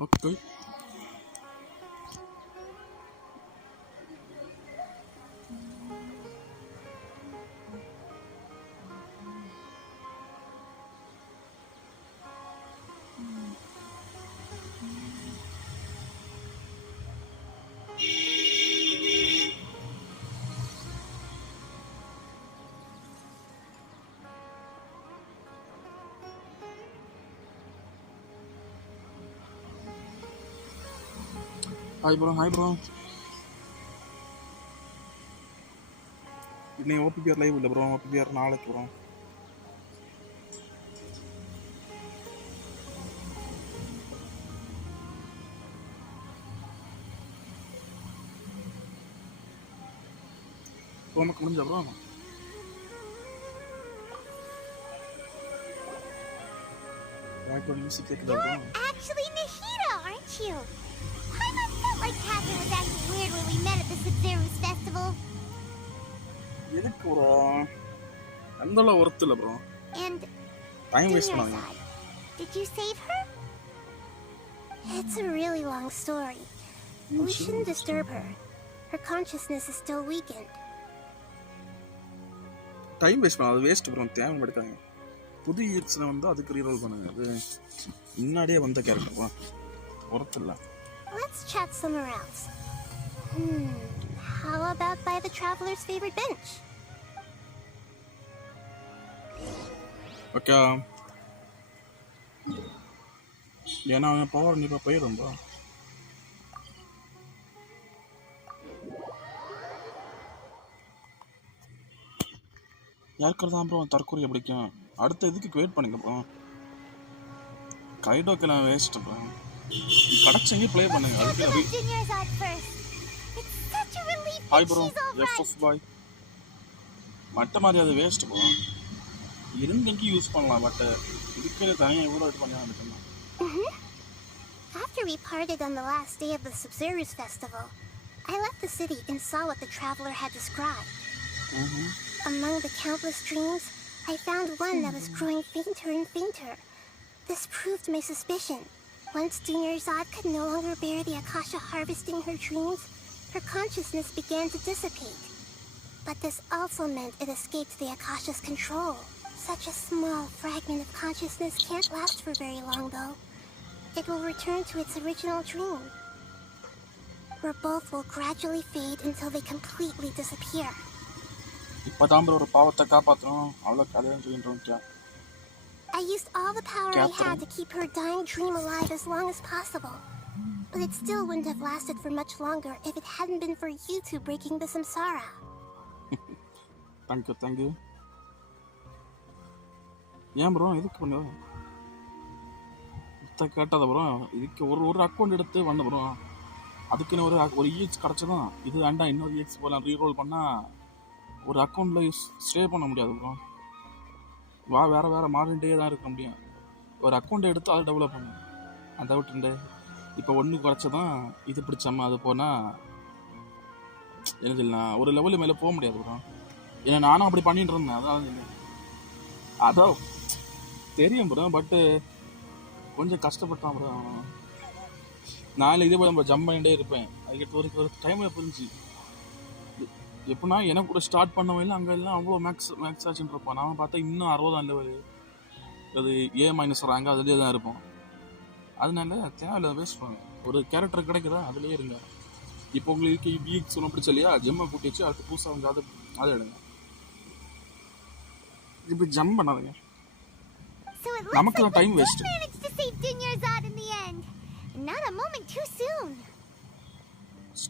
Okay. Hi bro. இன்னைக்கு ஓபிபிஆர் live இல்லை bro. ஓபிபிஆர் நாளைக்கு ப்ரோ. ஹோம்ஒர்க் முடிஞ்சா bro? You're actually Nahida, aren't you? I must felt like Catherine was acting weird when we met at the Sumeru's festival. எதுக்கு bro? அந்தளவு worth இல்லை bro. And time waste பண்ணாதீங்க. Did you save her? It's a really long story. We shouldn't disturb her. Her consciousness is still weakened. Time waste பண்ணாது. Waste bro. தேவை எடுக்காங்க. புது EXனை வந்து அதுக்கு ரீரோல் பண்ணுங்க. அது முன்னாடியே வந்த கேரக்டர் தான். ஒர்த் இல்லை. Let's chat somewhere else. How about by the traveler's favorite bench? Okay. ஏன்னா அவன் பவர் நீ போயிடும் ப்ரோ. யாருக்கு தான் ப்ரோ தற்கொலை பிடிக்கும். அடுத்த இதுக்கு வெயிட் பண்ணுங்க ப்ரோ. கைடோக்கெல்லாம் வேஸ்ட் ப்ரோ. கடைச்செங்க ப்ளே பண்ணுங்க. Hi bro. FF boy. மட்ட மாதிரி அது வேஸ்ட் ப்ரோ. இருந்தெங்கி யூஸ் பண்ணலாம். பட் இதுக்கே தனியாக எவ்வளோ இது பண்ணி வந்துட்டோம். After we parted on the last day of the Sumeru's festival, I left the city and saw what the traveler had described. Among the countless dreams, I found one that was growing fainter and fainter. This proved my suspicion. Once Dunyarzad could no longer bear the Akasha harvesting her dreams, her consciousness began to dissipate. But this also meant it escaped the Akasha's control. Such a small fragment of consciousness can't last for very long, though. It will return to its original dream, where both will gradually fade until they completely disappear. I used all the power I had to keep her dying dream alive as long as possible. But it still wouldn't have lasted for much longer if it hadn't been for you two breaking the samsara. Thank you. ஏன் bro இதுக்கு பண்ணு கேட்டாத bro. இதுக்கு ஒரு account எடுத்து வந்த bro. அதுக்குன்னு ஒரு EX கிடச்சதான். இது வேண்டாம் இன்னொரு EX போகலாம் ரீரோல் பண்ணால் ஒரு அக்கௌண்ட்டில் ஸ்டே பண்ண முடியாது ப்ரோ. வேறு மாறிட்டே தான் இருக்க முடியும். ஒரு அக்கௌண்ட்டை எடுத்து அதை டெவலப் பண்ணு. அதை விட்டுண்டு இப்போ ஒன்று குறைச்சதான் இது பிடிச்சாம அது போனால் என்ன சொல்லலாம் ஒரு லெவலு மேலே போக முடியாது ப்ரோ. ஏன்னா நானும் அப்படி பண்ணிட்டு இருந்தேன். அதான் தெரியும் ப்ரோ. பட்டு கொஞ்சம் கஷ்டப்பட்டான் ப்ரோ. நாலு இதே போய் நம்ம ஜம்ப் பண்ணிகிட்டே இருப்பேன். அதுக்கிட்ட ஒரு டைமில் புரிஞ்சு எப்படின்னா எனக்கு கூட ஸ்டார்ட் பண்ணவையில் அங்கே எல்லாம் அவ்வளோ மேக்ஸ் ஆச்சுன்னு இருப்பான். நான் பார்த்தா இன்னும் 60 லெவலு. அது A- ரேங்க் அதுலேயே தான் இருப்போம். அதனால தேவையில்லை வேஸ்ட் பண்ணுவேன். ஒரு கேரக்டர் கிடைக்குதா அதுலேயே இருங்க. இப்போ உங்களுக்கு EX ஒன்றும் பிடிச்ச இல்லையா ஜெம்மை கூட்டி வச்சு அடுத்து புதுசாக வந்து அதை எடுங்க. இப்போ ஜம்ப் பண்ணாதீங்க. நமக்கு தான் time waste. Not a moment too soon.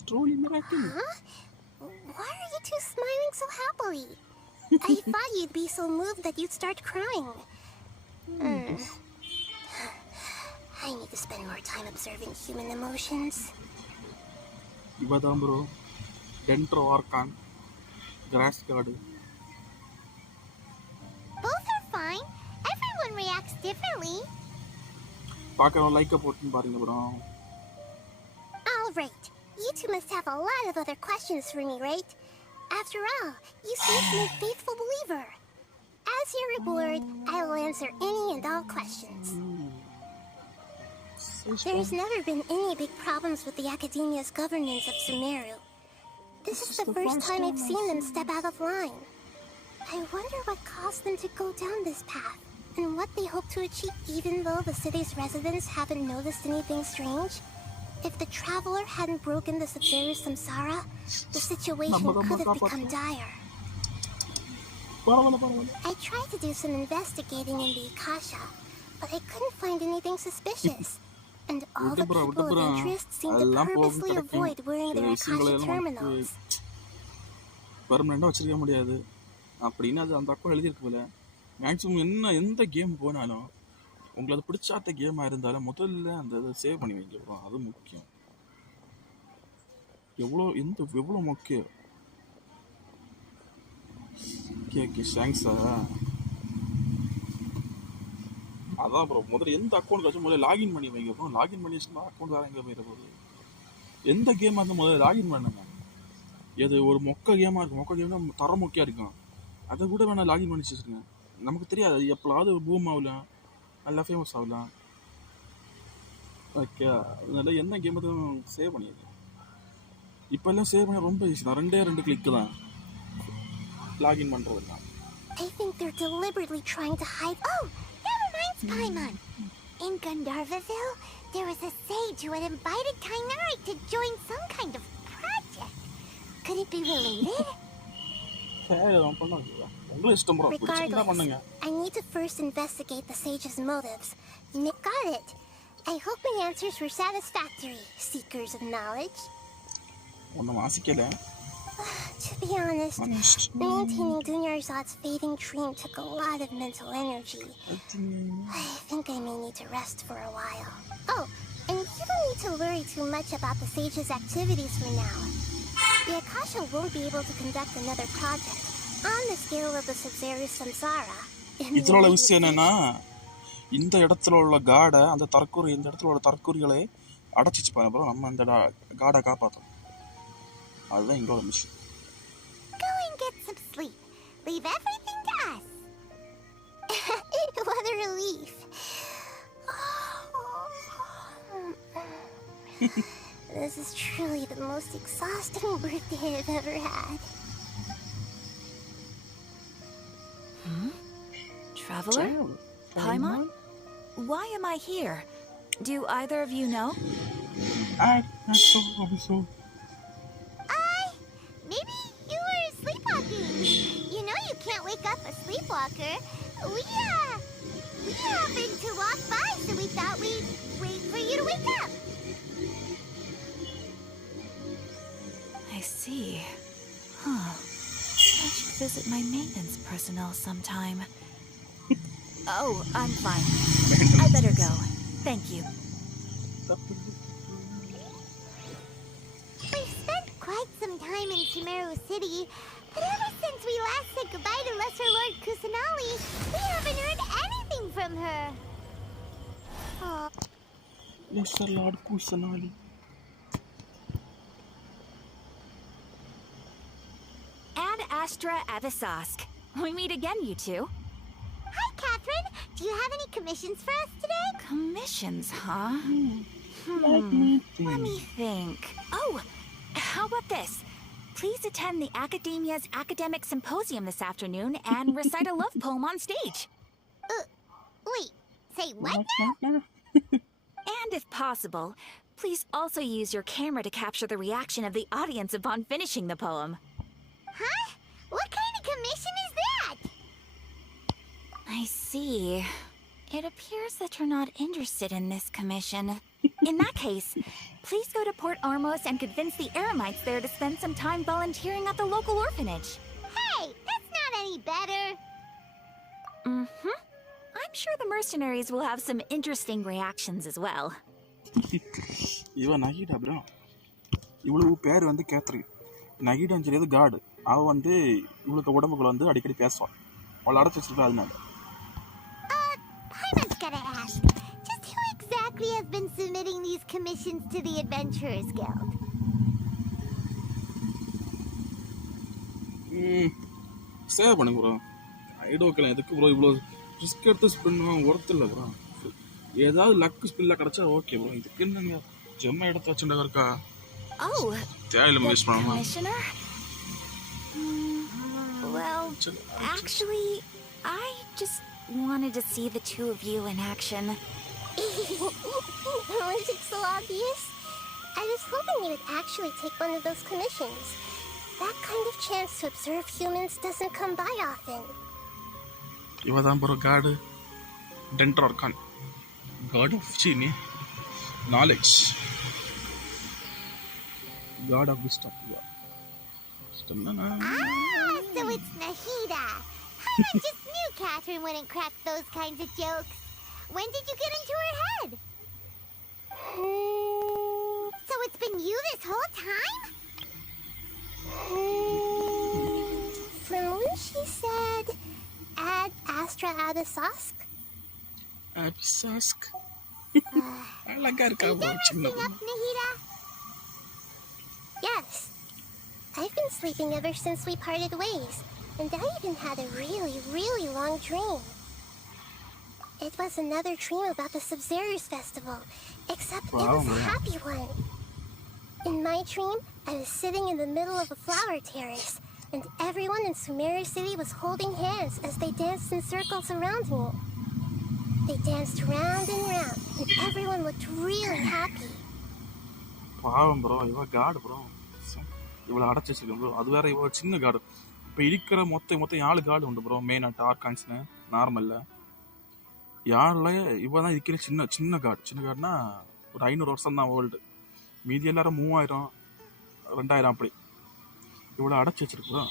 Truly miracle. Why are you two smiling so happily? I thought you'd be so moved that you'd start crying. I need to spend more time observing human emotions. Ibadam bro. Dentro archon. Grass card. Both are fine. Everyone reacts differently. Paakano like a potin paringa bro. All right. You two must have a lot of other questions for me, right? After all, you seem to be a faithful believer. As your reward, I will answer any and all questions. There's never been any big problems with the academia's governance of Sumeru. This is the first time I've seen them step out of line. I wonder what caused them to go down this path, and what they hope to achieve even though the city's residents haven't noticed anything strange. If the traveler hadn't broken the Subzerus samsara, the situation could have become dire. I tried to do some investigating in the Akasha, but I couldn't find anything suspicious. And all the people of interest seem to purposely avoid wearing their Akasha terminals. பெர்மனெண்டாக வச்சிருக்க முடியாது அப்படின்னு அது அந்த account எழுதியிருக்கு போல. Maximum எந்த game போனாலும் உங்களுக்கு பிடிச்சாத கேமாக இருந்தாலும் முதல்ல அந்த இதை சேவ் பண்ணி வைங்க ப்ரோ. அது முக்கியம். எவ்வளோ முக்கியம். ஓகே தேங்க்ஸா. அதான் ப்ரோ முதல்ல எந்த அக்கௌண்ட் வச்சு முதல்ல லாகின் பண்ணி வைங்க ப்ரோ. லாகின் பண்ணி வச்சுருந்தா அக்கௌண்ட் வேறு எங்கே போயிட போகுது. எந்த கேமாக இருந்தால் முதல்ல லாகின் பண்ணுங்க. எது ஒரு மொக்க கேமாக இருக்கும், மொக்க கேம்னா தர மொக்கையாக இருக்கும், அதை கூட வேணால் லாகின் பண்ணி வச்சுருங்க. நமக்கு தெரியாது எப்போலாவது பூம் ஆகலாம், நல்லா ஃபேமஸ் ஆகலாம். ஓகே அதனால என்ன கேம் எதுவும் சேவ் பண்ணிடுங்க. இப்போல்லாம் சேவ் பண்ண ரொம்ப ஈஸி தான். 2 கிளிக்கு தான் லாகின் பண்ணுறதுலாம். I think they're deliberately trying to hide. Oh, that reminds Paimon. In Gandharvaville, there was a sage who had invited Kainari to join some kind of project. Could it be related? Regardless, I need to first investigate the sage's motives. Got it. I hope my answers were satisfactory, seekers of knowledge. To be honest, maintaining Dunyarzad's fading dream took a lot of mental energy. I think I may need to rest for a while. Oh, and you don't need to worry too much about the sage's activities for now. The Akasha won't be able to conduct another project on the scale of the Subzerus samsara. இதோட விஷயம் என்னன்னா, இந்த இடத்துல உள்ள காடை அந்த தற்கொலை இந்த இடத்துல உள்ள தற்கொலைகளை அடைச்சிச்சு பாருங்க ப்ரோ. நம்ம இந்த காடை காப்பாற்றோம். அதுதான் எங்களோட mission. Go and get some sleep. Leave everything to us. What a relief. This is truly the most exhausting birthday I've ever had. Traveler? Paimon? Why am I here? Do either of you know? Maybe you were sleepwalking. You know you can't wake up a sleepwalker. We happened to walk by, so we thought we'd wait for you to wake up. I see. Huh. I should visit my maintenance personnel sometime. Oh, I'm fine. I better go. Thank you. We've spent quite some time in Sumeru City, but ever since we last said goodbye to Lesser Lord Kusanali, we haven't heard anything from her. Oh. Lesser Lord Kusanali. Ad Astra Avisask. We meet again, you two. Hi, Catherine. Do you have any commissions for us today? Commissions, huh? Let me think. Oh, how about this? Please attend the Academia's Academic Symposium this afternoon and recite a love poem on stage. Wait, say what now? And if possible, please also use your camera to capture the reaction of the audience upon finishing the poem. Huh? What kind of commission is that? I see. It appears that you're not interested in this commission. In that case, please go to Port Armos and convince the Eremites there to spend some time volunteering at the local orphanage. Hey, that's not any better. I'm sure the mercenaries will have some interesting reactions as well. இவன் நகிடா bro. இவளுக்கு பேர் வந்து Catherine. நகிடான்னு சொல்லியது காடு. அவள் வந்து இவளுக்கு உடம்புக்குள்ள வந்து அடிக்கடி பேசுவாள். அவளை அடைச்சி வச்சிருக்கா அதனால. Paimon's gotta ask, just who exactly has been submitting these commissions to the Adventurers Guild? Save பண்ணுங்க ப்ரோ. ஐடோக்கெல்லாம் எதுக்கு ப்ரோ இவ்வளோ ரிஸ்க் எடுத்து ஸ்பெண்ட் ஒர்த் இல்லை ப்ரோ. ஏதாவது லக் ஸ்பில்ல கிடைச்சா ஓகே ப்ரோ. இதுக்கு என்னங்க ஜெம்ம எடுத்து வச்சுட்டு இருக்கா? Oh, தேவையில்ல the மிஸ் பண்ணாம. commissioner? Well, actually, I just wanted to see the two of you in action. Was it so obvious? I was hoping you would actually take one of those commissions. That kind of chance to observe humans doesn't come by often. இவதான் bro god dendro archon, god of சீனி knowledge, god of wisdom. So it's Nahida. I just knew Catherine wouldn't crack those kinds of jokes. When did you get into her head? So it's been you this whole time? From when she said, add Astra Abisask? Abisask? அழகா இருக்கா bro சின்ன up, Nahida? Yes. I've been sleeping ever since we parted ways, and I even had a really, really long dream. It was another dream about the Sub-Zero's festival, except it was a happy one. In my dream, I was sitting in the middle of a flower terrace, and everyone in Sumeru City was holding hands as they danced in circles around me. They danced round and round, and everyone looked really happy. பாவம் bro, இவ காடு bro, இவளை அடைச்சி வச்சிருக்கேன் bro. அது வேற இவ சின்ன காடு. இப்போ இருக்கிற மொத்தம் 7 காடு உண்டு ப்ரோ மெயின் ஆட் ஆர்கான்ஸ்னு நார்மல்ல. யாரில் இவ தான் இருக்கிற சின்ன சின்ன காடு. சின்ன காடுனா ஒரு 500 வருஷம் தான் ஓல்டு. மீதி எல்லாரும் 3000 2000 அப்படி. இவ்வளோ அடைச்சி வச்சிருக்கிறோம்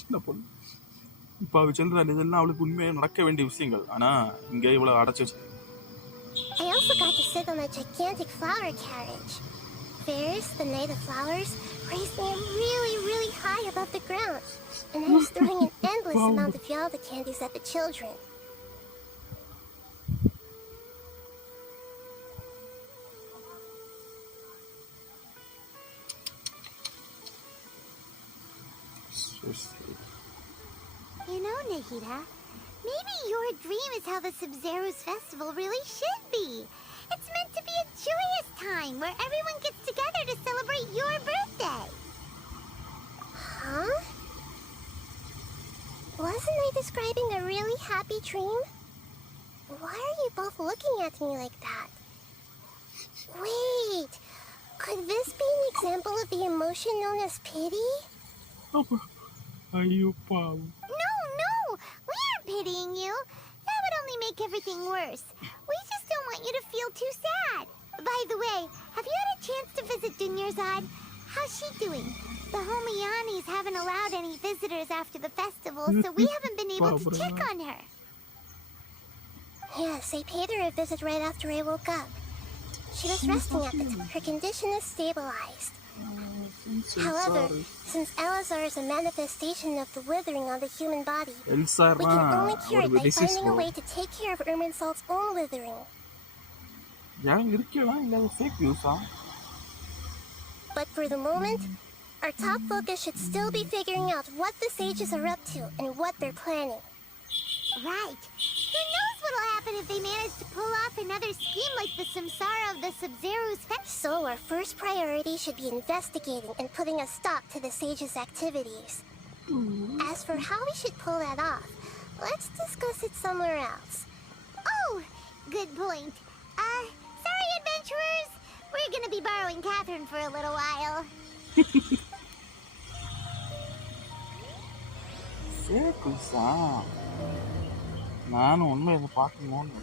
சின்ன பொண்ணு. இப்போ அவ சொல்ற இதெல்லாம் அவளுக்கு உண்மையாக நடக்க வேண்டிய விஷயங்கள். ஆனால் இங்கே இவ்வளோ அடைச்சி வச்சு. I also got to sit on a gigantic flower carriage. Fairs, the night of flowers, raised me really, really high above the ground, and I was throwing an endless amount of Yalda candies at the children. You know, Nahida, maybe your dream is how the Sub-Zero's festival really should be. It's meant to be a joyous time where everyone gets together to celebrate your birthday. Huh? Wasn't I describing a really happy dream? Why are you both looking at me like that? Wait, could this be an example of the emotion known as pity? ஐயோ பாவம். No, we aren't pitying you. That would only make everything worse. We just don't want you to feel too sad. By the way, have you had a chance to visit Dunyarzad? How's she doing? The Homiyanis haven't allowed any visitors after the festival, so we haven't been able to check on her. Yes, I paid her a visit right after I woke up. She was resting at the time. Her condition is stabilized. However, since Elazar is a manifestation of the withering on the human body, we can only cure it by finding a way to take care of Irminsalt's own withering. But for the moment, our top focus should still be figuring out what the sages are up to and what they're planning. Right. Who knows what'll happen if they manage to pull off another scheme like the Samsara of the Sub-Zero's festival. So our first priority should be investigating and putting a stop to the sages' activities. As for how we should pull that off, let's discuss it somewhere else. Oh, good point. Sorry, adventurers. We're gonna be borrowing Catherine for a little while. நானும் உண்மை இதை பார்க்கணும்னு.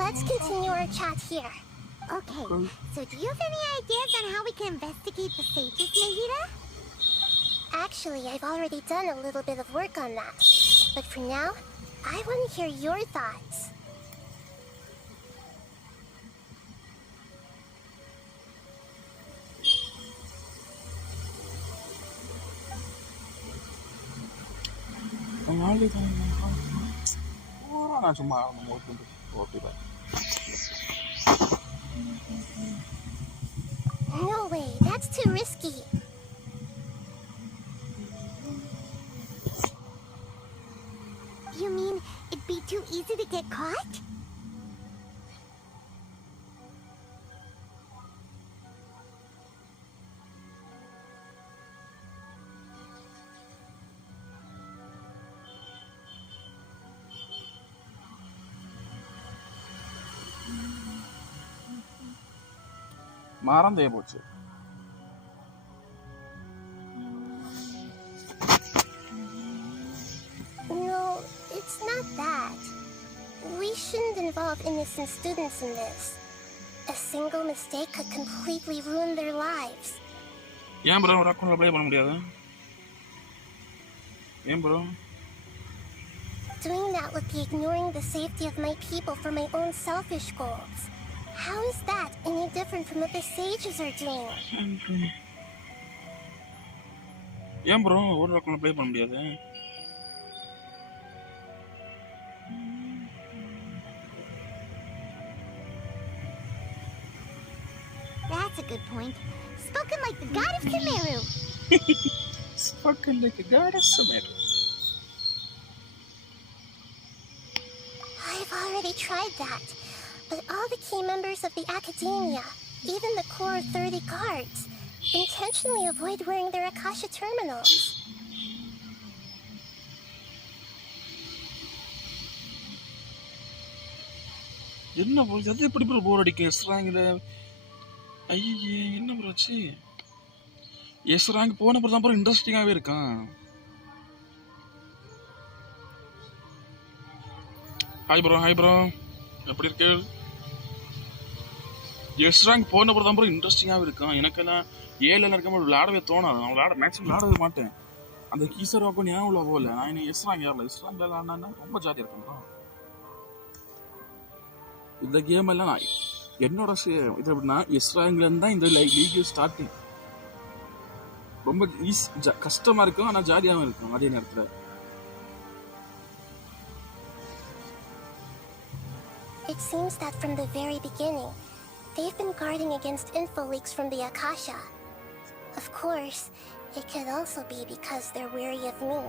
Let's continue our chat here. Okay, so do you have any ideas on how we can investigate the sages, Nahida? Actually, I've already done a little bit of work on that. But for now, I want to hear your thoughts. நாள் நான் சும்மா okay தான். No way, that's too risky. You mean it'd be too easy to get caught? மறந்தே போச்சு. No, it's not that. We shouldn't involve innocent students in this. A single mistake could completely ruin their lives. ஏன் bro ஒரு அக்கௌண்ட்ல play பண்ண முடியாது? ஏன் bro? Doing that would be ignoring the safety of my people for my own selfish goals. How is that any different from what the sages are doing? ஏன் bro ஒரு அக்கௌண்ட்ல play பண்ண முடியாது? That's a good point. Spoken like the god of Sumeru. Spoken like a god of Sumeru. I've already tried that. But all the key members of the academia, even the core 30 guards, intentionally avoid wearing their Akasha terminals. என்ன bro இது எப்படி bro போர் அடிக்கும் S ரேங்க்ல? ஐயே என்ன bro ஆச்சு? S rank போன அப்புறம் தான் ப்ரோ இன்ட்ரெஸ்டிங்காகவே இருக்கான். ஹாய் ப்ரோ எப்படி இருக்கு? எஸ் ரேங்க் போன அப்புறம் தான் ப்ரோ இன்ட்ரெஸ்டிங்காகவே இருக்கான். எனக்கெல்லாம் ஏழில் இருக்கும்போது விளையாடவே தோணாது. நான் மேக்ஸிமம் விளையாடவே மாட்டேன். அந்த கீசர் அக்கௌண்ட் ஏன் உள்ள போகல? நான் இன்னும் எஸ் ரேங்க் ஏறல. எஸ் ரேங்க் விளையாடினா ரொம்ப ஜாலியாக இருக்கும் ப்ரோ. இந்த கேம் எல்லாம் நான் என்னோட இது எப்படின்னா எஸ் ரேங்க்லேருந்து தான் இந்த லீக் ஸ்டார்டிங். ரொம்ப கஷ்டமாக இருக்கும், ஆனால் ஜாலியாகவும் இருக்கும் அதே நேரத்தில். It seems that from the very beginning, they've been guarding against info leaks from the Akasha. Of course, it could also be because they're wary of me.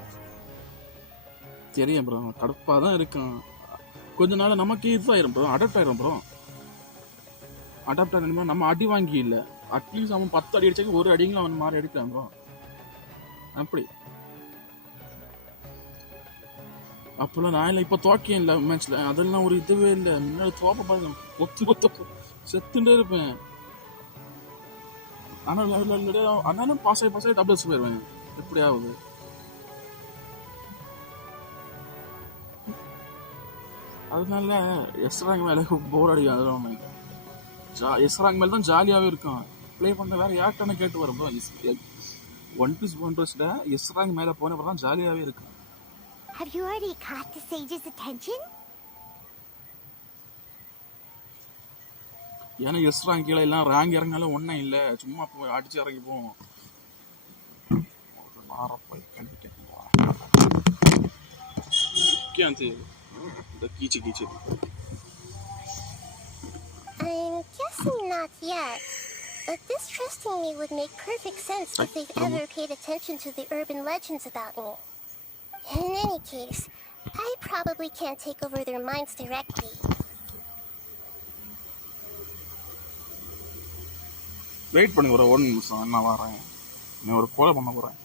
தெரியும் ப்ரோ, கடுப்பாக தான் இருக்கும். கொஞ்ச நாள் நமக்கு இதுவாயிரும் ப்ரோ, அடாப்ட் ஆயிரும் ப்ரோ. அடாப்ட் ஆகணுமா நம்ம அடி வாங்கி இல்லை, அட்லீஸ்ட் அவன் 10 அடி அடிச்சாக்க ஒரு அடிங்களும் அவன் மாறி அடிக்கலாம் ப்ரோ. அப்படி அப்போல்லாம் நான் இல்லை, இப்போ தோக்கேன் இல்லை மேட்ச்ல, அதெல்லாம் ஒரு இதுவே இல்லை. முன்னாடி தோப்ப பாருங்க, மொத்த செத்துட்டே இருப்பேன். ஆனாலும் பாஸ் ஆகி டபுள்ஸ் போயிடுவேன். எப்படி ஆகுது? அதனால எஸ் ரேங்க் மேலே போர் அடிக்கும். அதெல்லாம் எஸ் ரேங்க் மேலே தான் ஜாலியாகவே இருக்கும். ப்ளே பண்ண வேற யார்ட்டான கேட்டு வரும் ப்ரோ. 1+1 எஸ் ரேங்க் மேலே போன அப்புறம் தான் ஜாலியாகவே இருக்கும். Have you already caught the sage's attention? ஏன்னா எஸ் ரேங்க் கீழே எல்லாம் ரேங்க் இறங்கினாலும் ஒன்றும் இல்லை, சும்மா போய் அடிச்சு இறங்கி போவோம். கீச்சு I'm guessing not yet, but this trusting me would make perfect sense if they've ever paid attention to the urban legends about me. In any case, I probably can't take over their minds directly. Wait பண்ணுங்க ஒரு 1 நிமிஷம், நான் வரேன். நான் ஒரு கோலை பண்ண போகிறேன்.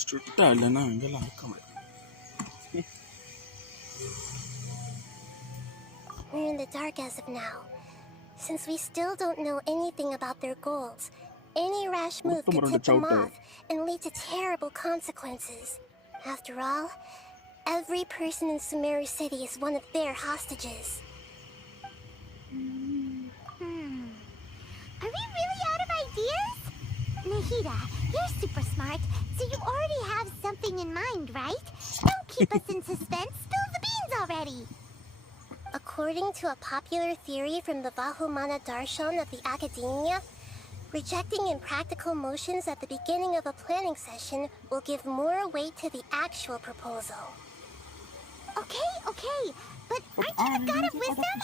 ஸ்ட்ரிக்டா இல்லைன்னா இங்கெல்லாம் இருக்க முடியாது. We're in the dark as of now. Since we still don't know anything about their goals, any rash move could tip them off and lead to terrible consequences. After all, every person in Sumeru City is one of their hostages. Are we really out of ideas? Nahida, you're super smart, so you already have something in mind, right? Don't keep us in suspense. Spill the beans already. According to a popular theory from the Vahumana Darshan of the academia, rejecting impractical motions at the beginning of a planning session will give more weight to the actual proposal. Okay, but aren't you the god of wisdom?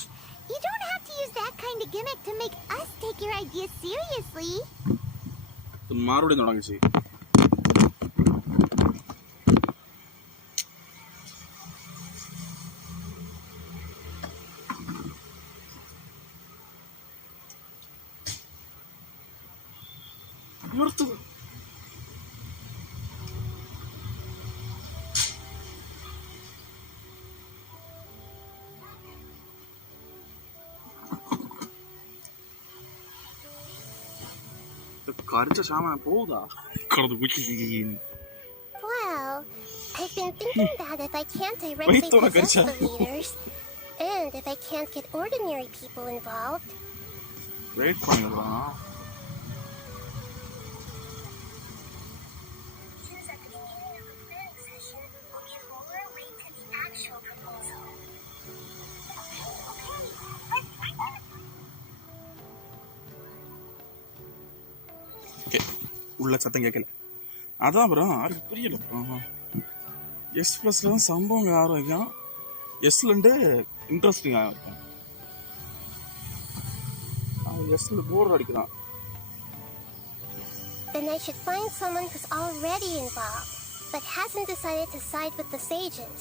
You don't have to use that kind of gimmick to make us take your ideas seriously. மறுபடியும் தொடங்குச்சு. கரிச்ச சாமான் போகுதா கடந்து போய். Well, I've been thinking that if I can't directly possess the leaders, and if I can't get ordinary people involved... Wait பண்ணிடலாம். உள்ள சத்தம் கேட்கல. அதான் அப்புறம் யாருக்கு புரியல. எஸ் பிளஸ்ல தான் சம்பவம் ஆரோக்கியம், எஸ்லண்டு இன்ட்ரெஸ்டிங்காக இருக்கும். எஸ்ல போர் அடிக்கலாம். Then I should find someone who's already involved, but hasn't decided to side with the sages.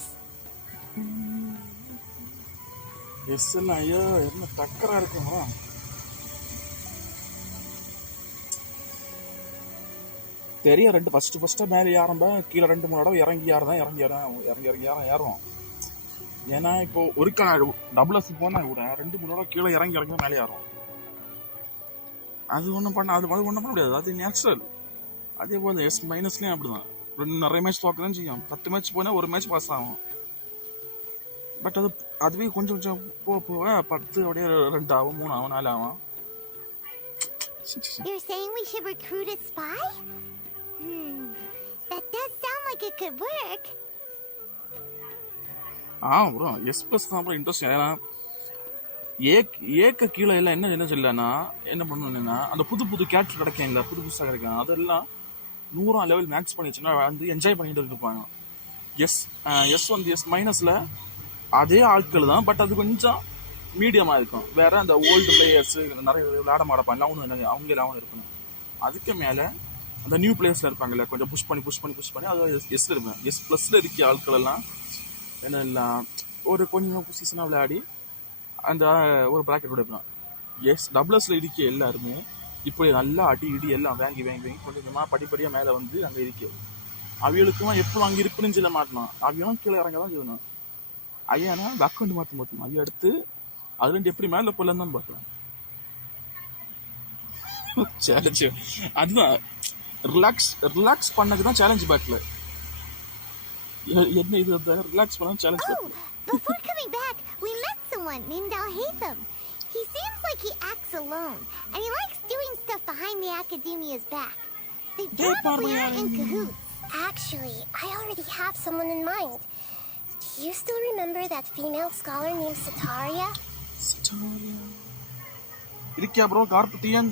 எஸ்ல ஐயோ என்ன தக்கரா இருக்குமா? தெரிய ரெண்டு ஃபர்ஸ்ட் மேலே ஆரம்ப கீழே 2-3 தடவை இறங்கி ஏறும். ஏன்னா இப்போ ஒரு டபுள்எஸ் போனா கூட 2-3 தடவை கீழே இறங்கி மேலே ஏறும். அது ஒன்றும் பண்ண முடியாது. அது நேச்சுரல். அதே போல எஸ் மைனஸ்லயும் அப்படிதான். நிறைய மேட்ச் தோக்கதான் செய்யும். 10 மேட்ச் போனா ஒரு மேட்ச் பாஸ் ஆகும். பட் அதுவே கொஞ்சம் போக 10 அப்படியே 2 ஆகும், 3 ஆகும், 4 ஆகும். You're saying we should recruit a spy? That does sound like it could work. Bro S plus தான் ப்ரோ இன்ட்ரெஸ்ட். ஏன்னா ஏக்க கீழே எல்லாம் என்ன சொல்லனா என்ன பண்ணணும்னா அந்த புது கேரக்டர் கிடைக்குங்க, புதுசா கிடைக்கும். அதெல்லாம் 100 லெவல் மேக்ஸ் பண்ணி வச்சுன்னா வந்து என்ஜாய் பண்ணிட்டு இருப்பாங்க. எஸ் வந்து எஸ் மைனஸ்ல அதே ஆட்கள் தான், பட் அது கொஞ்சம் மீடியமா இருக்கும். வேற அந்த ஓல்டு பிளேயர்ஸ் நிறைய விளையாட மாட்டப்பாங்க, அவங்க எல்லாம் இருக்கணும். அதுக்கு மேல அந்த நியூ பிளேயர்ஸ்ல இருப்பாங்கல்ல, கொஞ்சம் புஷ் பண்ணி அது எஸ்ல இருப்பேன். எஸ் பிளஸ்ல இருக்க ஆட்கள் எல்லாம் என்ன எல்லாம் ஒரு கொஞ்சம் சீசனா விளையாடி அந்த ஒரு பிராக்கெட் எடுப்பான். எஸ் டபுள்எஸ்ல இருக்க எல்லாருமே இப்படி நல்லா அடி இடி எல்லாம் வாங்கி கொஞ்சமா படிப்படியா மேல வந்து அங்க இருக்கு. அவிகளுக்கும் எப்போ அங்க இருக்குன்னு சொல்ல மாட்டான். அவிகளும் கீழே இறங்க தான் செய்யணும். ஐயானா அக்கௌண்ட் மாற்றும் அவைய எடுத்து அது 2 எப்படி மேல போலன்னு தான் பார்க்கலாம். சேலஞ்ச் அதுதான் ரிலாக்ஸ் பண்ணதுதான் சேலஞ்ச் பேக்ல என்ன இது ரிலாக்ஸ் பண்ண challenge back. Before coming back, we met someone named Al-Haytham. He seems like he acts alone, and he likes doing stuff behind the academia's back. They probably aren't in cahoots. Actually, I already have someone in mind. Do you still remember that female scholar named Sataria? இருக்கியா bro Karthiyan?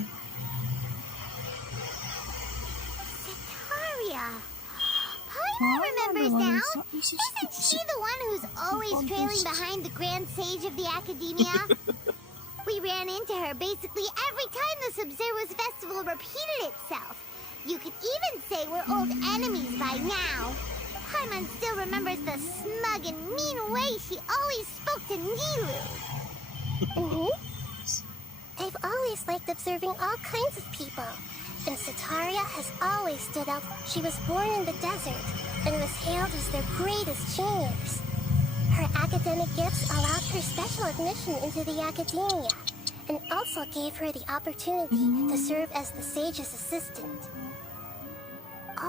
Paimon remembers now. Isn't she the one who's always trailing behind the Grand Sage of the Academia? We ran into her basically every time the Sub-Zero's festival repeated itself. You could even say we're old enemies by now. Paimon still remembers the smug and mean way she always spoke to Nilu. I've always liked observing all kinds of people. and Setaria has always stood out. She was born in the desert and was hailed as their greatest genius. Her academic gifts allowed her special admission into the academia, and also gave her the opportunity to serve as the sage's assistant.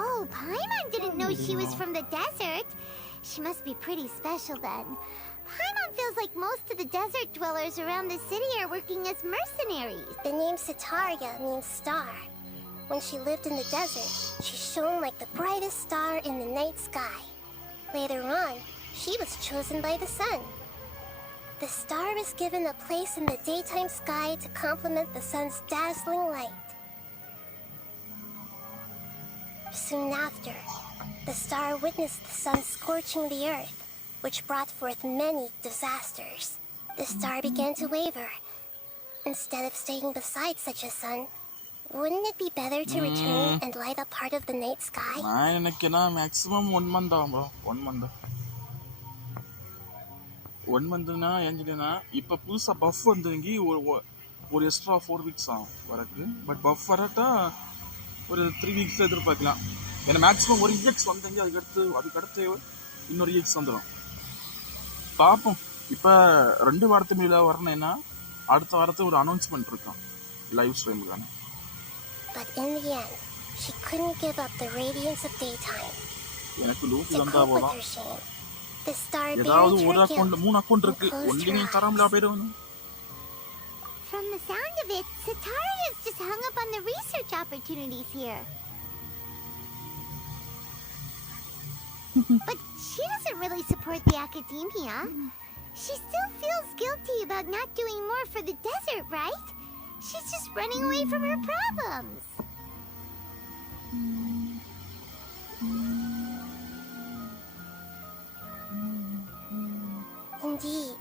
Oh, Paimon didn't know she was from the desert. She must be pretty special then. Paimon feels like most of the desert dwellers around the city are working as mercenaries. The name Setaria means star. When she lived in the desert, she shone like the brightest star in the night sky. Later on, she was chosen by the sun. The star was given a place in the daytime sky to complement the sun's dazzling light. Soon after, the star witnessed the sun scorching the earth, which brought forth many disasters. The star began to waver. Instead of staying beside such a sun, wouldn't it be better to return and light up part of the night sky? நான் நினைக்கிறேன்னா maximum 1 month ஆகும் bro. 1 month. 1 monthனா ஏஞ்சினா இப்போ புதுசா puff வந்துங்கி ஒரு extra 4 weeks ஆகும் வரக்கு. But puff வரட்டா ஒரு 3 weeks எதிர்பார்க்கலாம். ஏன்னா மேக்ஸிமம் ஒரு EX வந்தீங்க அதுக்கடுத்து இன்னொரு EX வந்துடும். பார்ப்போம். இப்போ 2 வாரத்து மேலே வரணும்னா அடுத்த வாரத்து ஒரு அனௌன்ஸ்மெண்ட் இருக்கும் live ஸ்ட்ரீமுக்கான. But in the end, she couldn't give up the radiance of daytime. எனக்கு லூசி To வந்தா cope with போலாம். her shame, the star ஏதாவது buried ஒரு her account guilt 3 account and இருக்கு. closed ஒன்றுமே her தராமலா eyes. போயிடும். From the sound of it, Setaria's just hung up on the research opportunities here. But she doesn't really support the academia. She still feels guilty about not doing more for the desert, right? She's just running away from her problems. Indeed.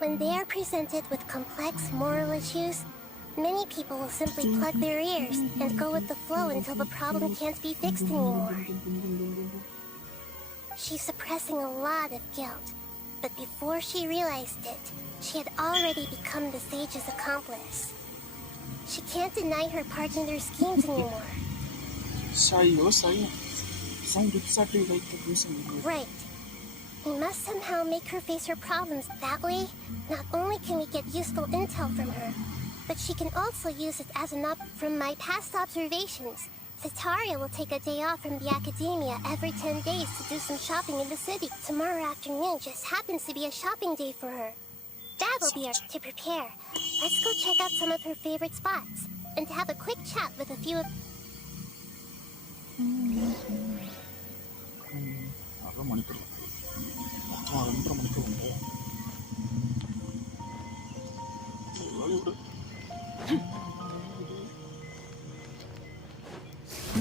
When they are presented with complex moral issues, many people will simply plug their ears and go with the flow until the problem can't be fixed anymore. She's suppressing a lot of guilt, but before she realized it, she had already become the sage's accomplice. She can't deny her part in their schemes anymore. Sound exactly like the person. Right. We must somehow make her face her problems. That way, not only can we get useful intel from her, but she can also use it as from my past observations. Setaria will take a day off from the academia every 10 days to do some shopping in the city. Tomorrow afternoon just happens to be a shopping day for her. Dad will be here to prepare. Let's go check out some of her favorite spots and have a quick chat with a few of...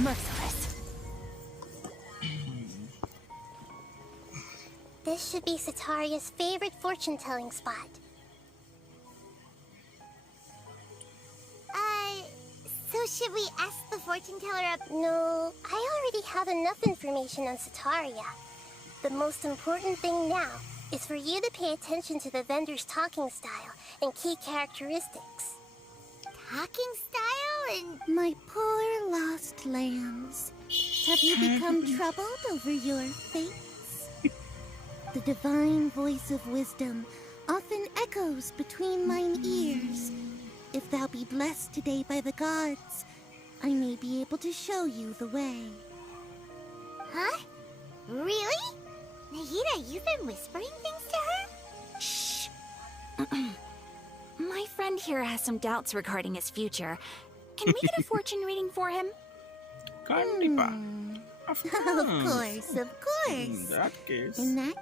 Merciless. This should be Setaria's favorite fortune-telling spot. So should we ask the fortune teller up? No, I already have enough information on Setaria. The most important thing now is for you to pay attention to the vendor's talking style and key characteristics. Talking style and... My poor lost lambs, have you become troubled over your fates? The divine voice of wisdom often echoes between mine ears. If thou be blessed today by the gods, I may be able to show you the way. Huh? Really? Nahida, you've been whispering things to her? Shh. My friend here has some doubts regarding his future. Can we get a fortune reading for him? Kandipa. Of Of course, of course. In that case. In that...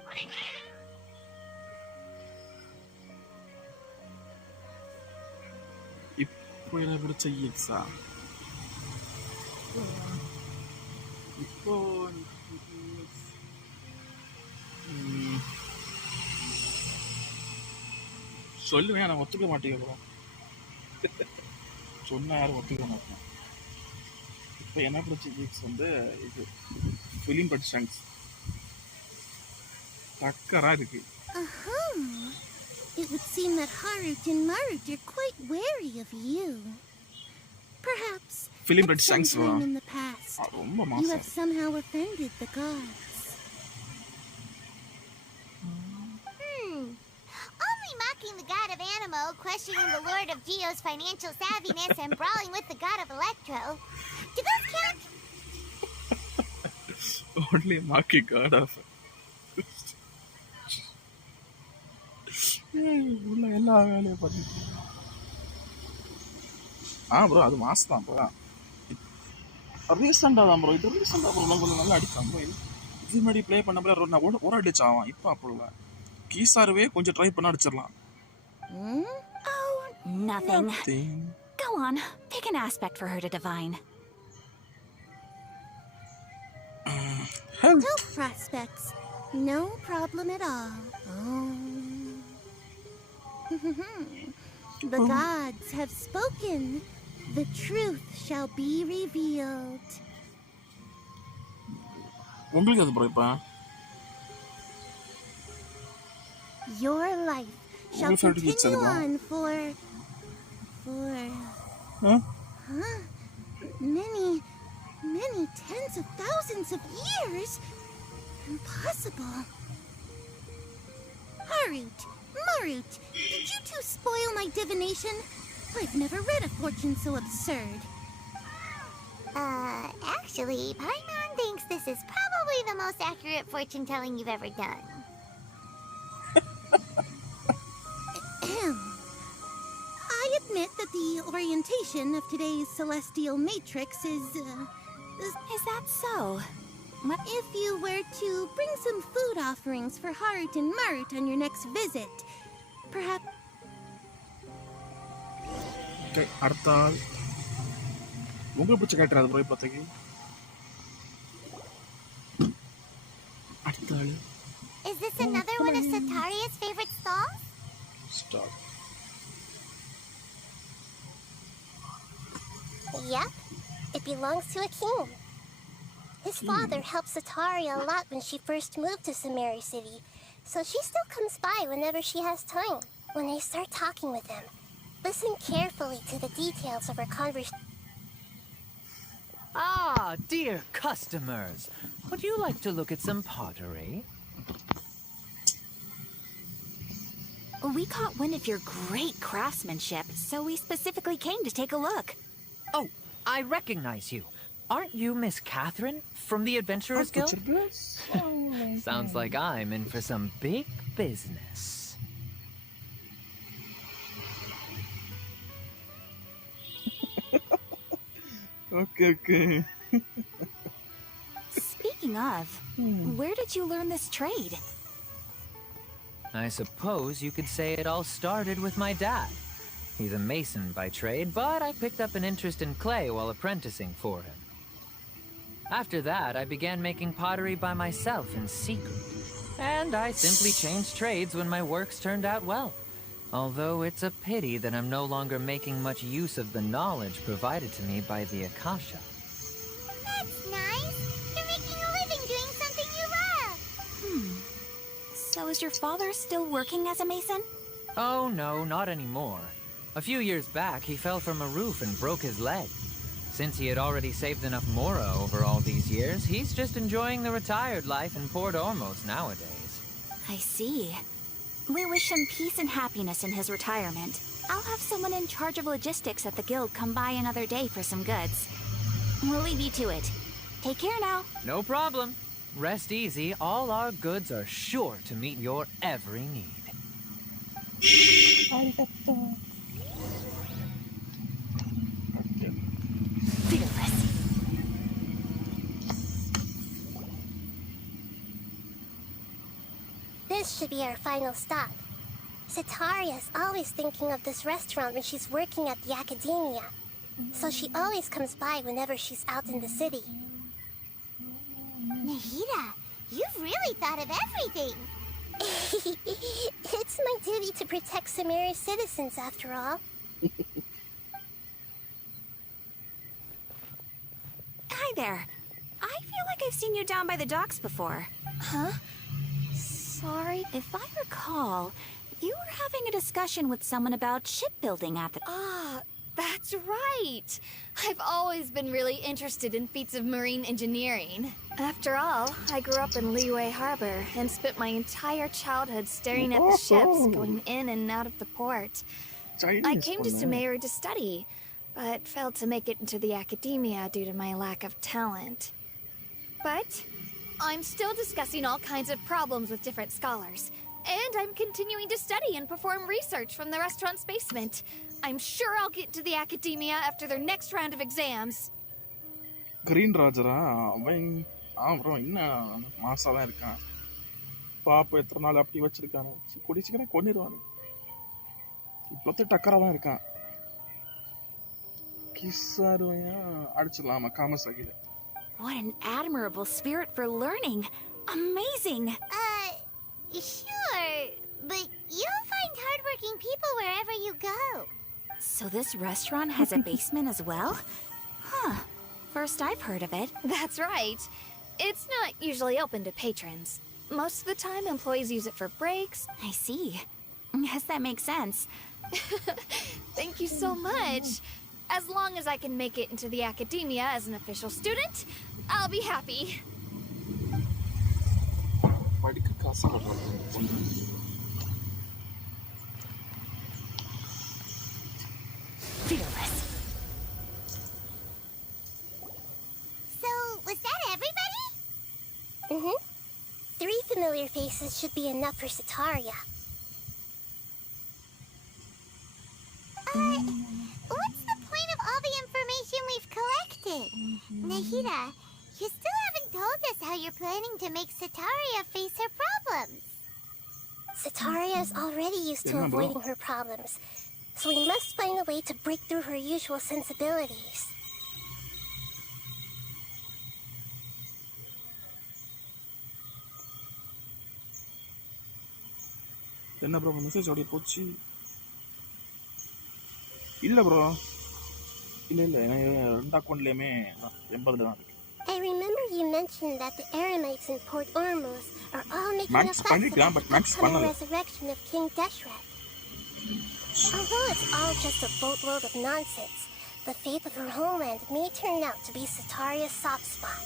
இப்போ என்ன பிடிச்ச EXA? இப்போ சொல்லுவேன், நான் ஒத்துக்க மாட்டேங்கிறோம். சொன்னா யாரும் ஒத்துக்க மாட்டேன். இப்போ என்ன பிடிச்ச EX வந்து இது ஃபிலிம் படிச்சாங்க. டக்கரா இருக்கு. It would seem that Harut and Marut are quite wary of you. Perhaps Film at Red some Shanks time in the past, ரொம்ப you மாசம். have somehow offended the gods. Only mocking the god of Animo, questioning the lord of Geo's financial savviness, and brawling with the god of Electro. Do those count? Only Maki God of. உள்ள எல்லா வேலையும் பண்ணிட்டு. Bro அது mass தான் bro. ரீசெண்டாக தான் bro. இது ரீசெண்டாக ப்ரோ கொஞ்சம் நல்லா அடித்தான் ப்ரோ. இது முன்னாடி ப்ளே பண்ண போல நான் ஒரு அடிச்சாவான். இப்போ அப்போ இல்லை. கீசாருவே கொஞ்சம் ட்ரை பண்ண அடிச்சிடலாம். Oh, nothing. Go on, pick an aspect for her to divine. No prospects. No problem at all. The gods have spoken. The truth shall be revealed. உங்களுக்கு அது ப்ரோ இப்போ Your life shall continue on for many tens of thousands of years. Impossible. Harut, Marut, did you two spoil my divination? I've never read a fortune so absurd. Actually, Paimon thinks this is probably the most accurate fortune telling you've ever done. I admit that the orientation of today's celestial matrix is that so? If you were to bring some food offerings for Harut and Marut on your next visit, perhaps... Okay, அடுத்த ஆள் உங்களுக்கு பிடிச்ச character அது bro இப்போதைக்கு. அடுத்த ஆள். Is this another one of Sataria's favorite stalls? Stop. Yep, it belongs to a king. His father helped Sataria a lot when she first moved to Sumeru City, so she still comes by whenever she has time. When I start talking with him, listen carefully to the details of her conversation. Ah, dear customers, would you like to look at some pottery? We caught wind of your great craftsmanship, so we specifically came to take a look. Oh, I recognize you. Aren't you Miss Catherine from the Adventurers Guild? Sounds like I'm in for some big business. Okay. Speaking of, where did you learn this trade? I suppose you could say it all started with my dad. He's a mason by trade, but I picked up an interest in clay while apprenticing for him. After that, I began making pottery by myself in secret. And I simply changed trades when my works turned out well. Although it's a pity that I'm no longer making much use of the knowledge provided to me by the Akasha. That's nice. You're making a living doing something you love. So is your father still working as a mason? Oh no, not anymore. A few years back, he fell from a roof and broke his leg. Since he had already saved enough mora over all these years, he's just enjoying the retired life in Port Ormos nowadays. I see. We wish him peace and happiness in his retirement. I'll have someone in charge of logistics at the guild come by another day for some goods. We'll leave you to it. Take care now. No problem. Rest easy. All our goods are sure to meet your every need. Fearless. This should be our final stop. Sataria's always thinking of this restaurant when she's working at the academia, so she always comes by whenever she's out in the city. Nahida, you've really thought of everything. It's my duty to protect Sumeru's citizens, after all. Hi there. I feel like I've seen you down by the docks before. Huh? Sorry. If I recall, you were having a discussion with someone about shipbuilding at the... That's right! I've always been really interested in feats of marine engineering. After all, I grew up in Liyue Harbor and spent my entire childhood staring at the ships going in and out of the port. I came to Sumeru to study, but failed to make it into the academia due to my lack of talent. But I'm still discussing all kinds of problems with different scholars, and I'm continuing to study and perform research from the restaurant's basement. I'm sure I'll get to the academia after their next round of exams. Green ராஜரா அவன் அப்புறம் என்ன மாசா தான் இருக்கான். பாப்பா எத்தனை நாள் அப்படி வச்சிருக்கானு குடிச்சுக்கிறேன் கொன்னிடுவானு. இப்போத்த டக்கரா தான் இருக்கான். கிஸ்ஸாருவையா அடிச்சிடலாமா காமசாகில. What an admirable spirit for learning. Amazing. Sure, but you'll find hardworking people wherever you go. So this restaurant has a basement as well? Huh. First I've heard of it. That's right. It's not usually open to patrons. Most of the time, employees use it for breaks. I see. Yes, that makes sense. Thank you so much. As long as I can make it into the academia as an official student, I'll be happy. Fearless. So, was that everybody? Mm-hmm. 3 familiar faces should be enough for Sataria. What's the point of all the information we've collected? Nahida, you still haven't told us how you're planning to make Sataria face her problems. Sataria is already used to avoiding her problems, so we must find a way to break through her usual sensibilities. என்ன bro message ஓடி போச்சு? இல்ல bro, இல்ல ரெண்டு அக்கவுண்ட்லயுமே 80 தான் இருக்கு. I remember you mentioned that the Eremites in Port Ormuz are all making Max a fuss about the upcoming பண்ணல. resurrection of King Deshret. Although it's all just a boatload of nonsense, the fate of her homeland may turn out to be Sataria's soft spot.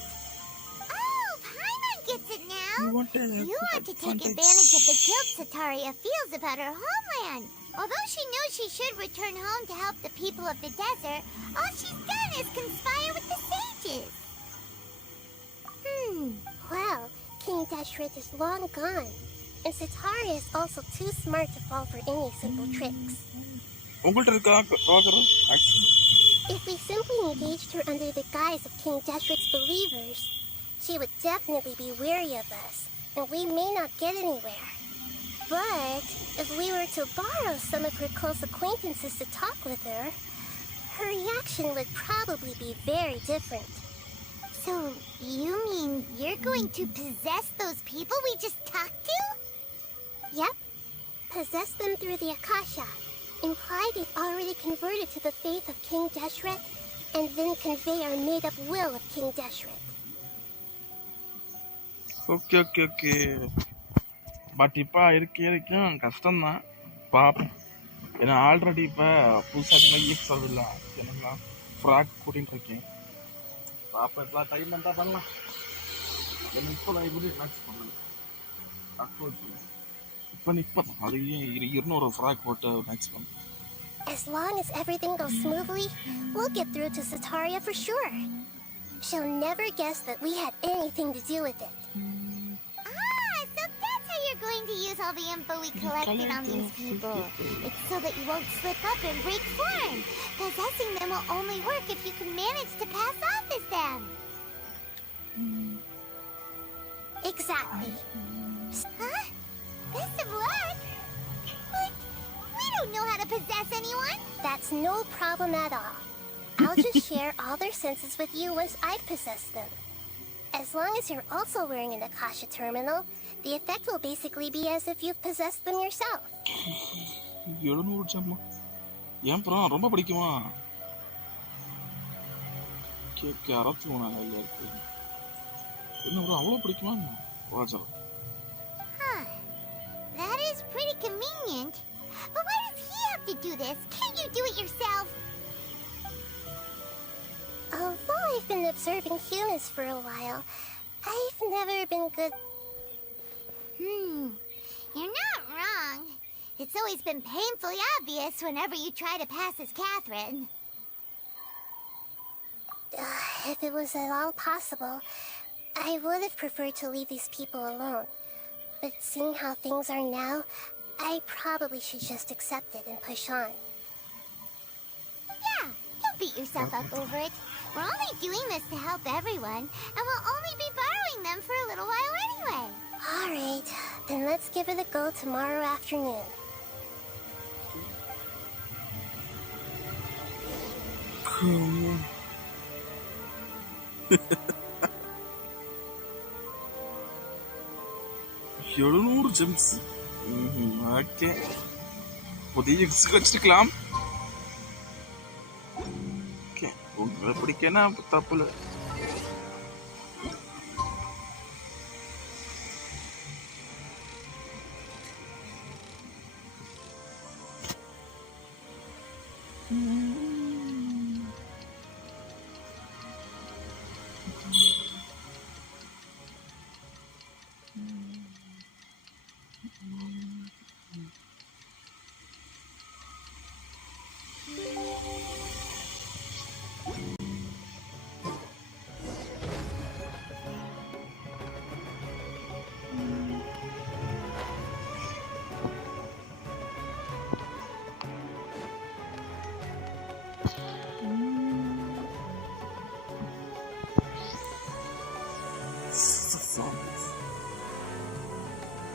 Oh, Paimon gets it now! You want to take advantage of the guilt Sataria feels about her homeland. Although she knows she should return home to help the people of the desert, all she's done is conspire with the sages. Well, King Deshret is long gone, and Sataria is also too smart to fall for any simple tricks. உங்கள்ட்ட இருக்கா ராஜரா? If we simply engaged her under the guise of King Deshret's believers, she would definitely be wary of us, and we may not get anywhere. But if we were to borrow some of her close acquaintances to talk with her, her reaction would probably be very different. So, you mean you're going to possess those people we just talked to? Yep. Possess them through the Akasha. Imply they've already converted to the faith of King Deshret, and then convey our made-up will of King Deshret. Okay but இப்போ இருக்கும் கஷ்டம்தான் பார்ப்போம். ஏன்னா already இப்போ புதுசாக ஈக்ஸ் ஆகுதுல்ல, என்னங்களா frock கூட்டின்னு இருக்கேன். பார்ப்போம் இப்போலாம் டைம் பண்ணால் பண்ணலாம். என்ன இப்போ நான் இப்படி மேட்ச் பண்ணல இப்போ அதையும் 200 ஃப்ராக் போட்டு மேட்ச் பண்ணேன். As long as everything goes smoothly, we'll get through to Sataria for sure. She'll never guess that we had anything to do with it. So that's how you're going to use all the info we collected on these people. It's so that you won't slip up and break form. Possessing them will only work if you can manage to pass off as them. Exactly. Huh? Best of luck. But we don't know how to possess anyone. That's no problem at all. I'll just share all their senses with you once I've possessed them. As long as you're also wearing an Akasha terminal, the effect will basically be as if you've possessed them yourself. 700 Jama ஏன் bro ரொம்ப பிடிக்குமா? கேக்கு 63 இல்ல இருக்கு. என்ன bro அவ்வளவு பிடிக்குமா? ராஜா. That is pretty convenient. But why does he have to do this? Can't you do it yourself? I've been observing humans for a while. I've never been good. You're not wrong. It's always been painfully obvious whenever you try to pass as Catherine. If it was at all possible, I would have preferred to leave these people alone. But seeing how things are now, I probably should just accept it and push on. Yeah, don't beat yourself up over it. We're only doing this to help everyone, and we'll only be borrowing them for a little while anyway. Alright, then let's give it a go tomorrow afternoon. Cool. 700 gems. Okay. പുതിയ X വെച്ചിരിக்கலாம். Okay. உங்களை பிடிக்கனா தப்புல.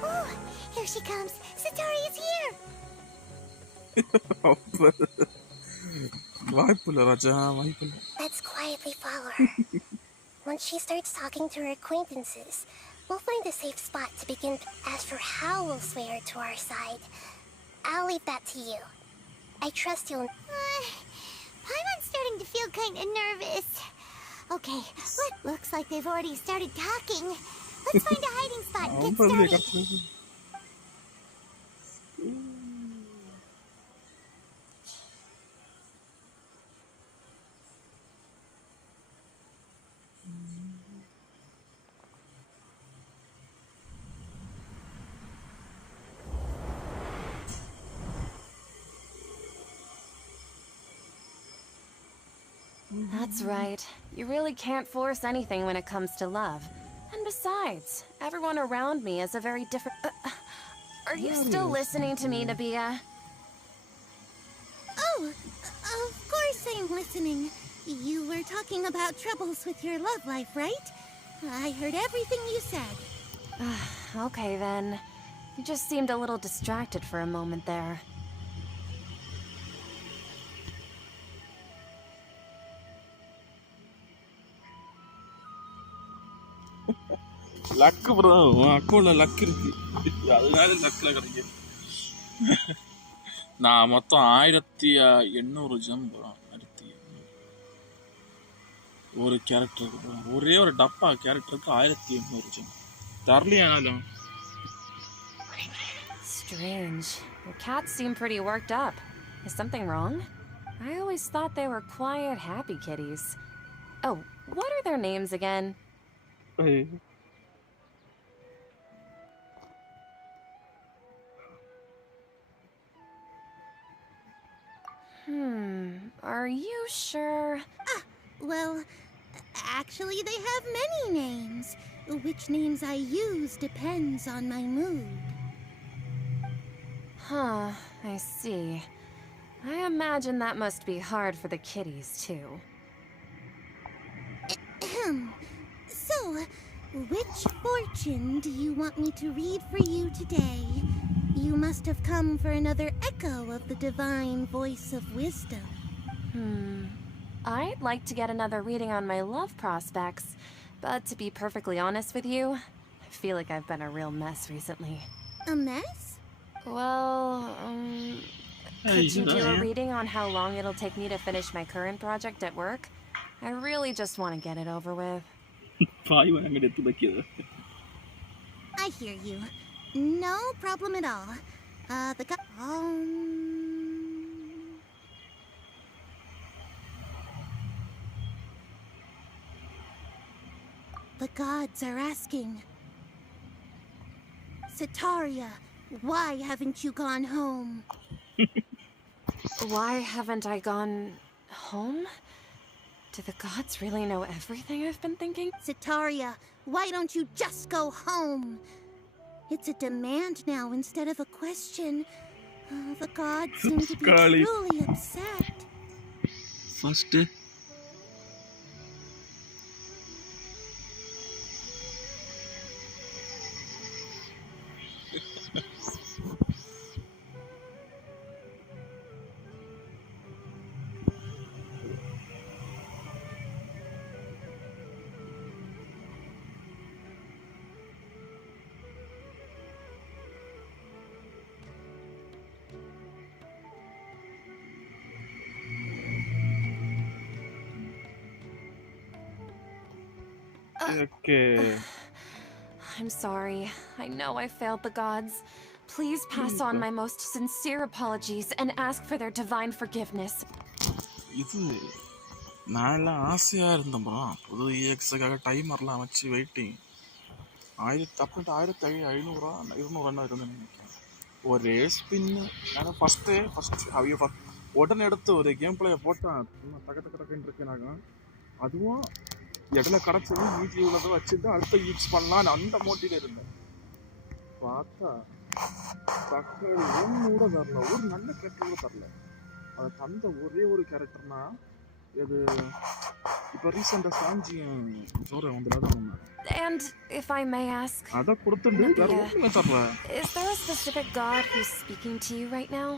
Oh, here she comes. Satori is here. வாய்ப்புல ராஜா வாய்ப்புல. Let's quietly follow her. Once she starts talking to her acquaintances, we'll find a safe spot to begin. As for how we'll sway her to our side, I'll leave that to you. I trust you'll... Paimon's starting to feel kind of nervous. Okay, looks like they've already started talking. Let's find a hiding spot and get started. That's right. You really can't force anything when it comes to love. And besides, everyone around me is a very different... are you still listening to me, Nabia? Oh, of course I'm listening. You were talking about troubles with your love life, right? I heard everything you said. Okay then. You just seemed a little distracted for a moment there. Luck bro அக்கௌண்ட்ல luck இருக்கு, அதனால லக்ல கிடைக்கும். நான் மொத்தம் 1800 GeM bro. 1800 ஒரு கேரக்டருக்கு bro. ஒரே ஒரு டப்பா கேரக்டருக்கு 1800 GeM தரலையானாலும். Strange. Your cats seem pretty worked up. Is something wrong? I always thought they were quiet, happy kitties. Oh, what are their names again? Are you sure? Well, actually they have many names. Which names I use depends on my mood. Huh, I see. I imagine that must be hard for the kitties, too. So, which fortune do you want me to read for you today? You must have come for another echo of the divine voice of wisdom. I'd like to get another reading on my love prospects, but to be perfectly honest with you, I feel like I've been a real mess recently. A mess? Well, could you do a reading on how long it'll take me to finish my current project at work? I really just want to get it over with. I hear you. No problem at all. gods are asking. Sitaria, why haven't you gone home? Why haven't I gone home? Do the gods really know everything I've been thinking? Sitaria, why don't you just go home? It's a demand now instead of a question. Oh, the gods seem to be Kali. truly upset. First. Okay. I'm sorry. I know I failed the gods. Please pass on my most sincere apologies and ask for their divine forgiveness. இது நான் எல்லாம் ஆசையா இருந்தேன் bro. புது EXக்காக டைமர்லாம் வச்சு waiting. 1500 200 இருந்தேன்னு நினைக்கிறேன். ஒரே ஸ்பின்னு. நான் ஃபர்ஸ்ட் உடனே எடுத்து ஒரு கேம் பிளேயை போட்டேன். டக்குன்னு இருக்குனாங்க. அதுவும் இடையில கிடச்சது வீட்டில் உள்ளதை வச்சுட்டு அடுத்த யூஸ் பண்ணலான்னு அந்த மோட்டில இருந்தேன். பார்த்தா தக்காளி ஒன்று கூட தரல, ஒரு நல்ல கேரக்டர் கூட தரல. அதை தந்த ஒரே ஒரு கேரக்டர்னா இது இப்போ ரீசெண்டாக சாஞ்சியும் ஜோரை வந்துடாதான். And if I may ask, அதை கொடுத்துட்டு வேற ஒன்றுமே தரல. is there a specific god who's speaking to you right now?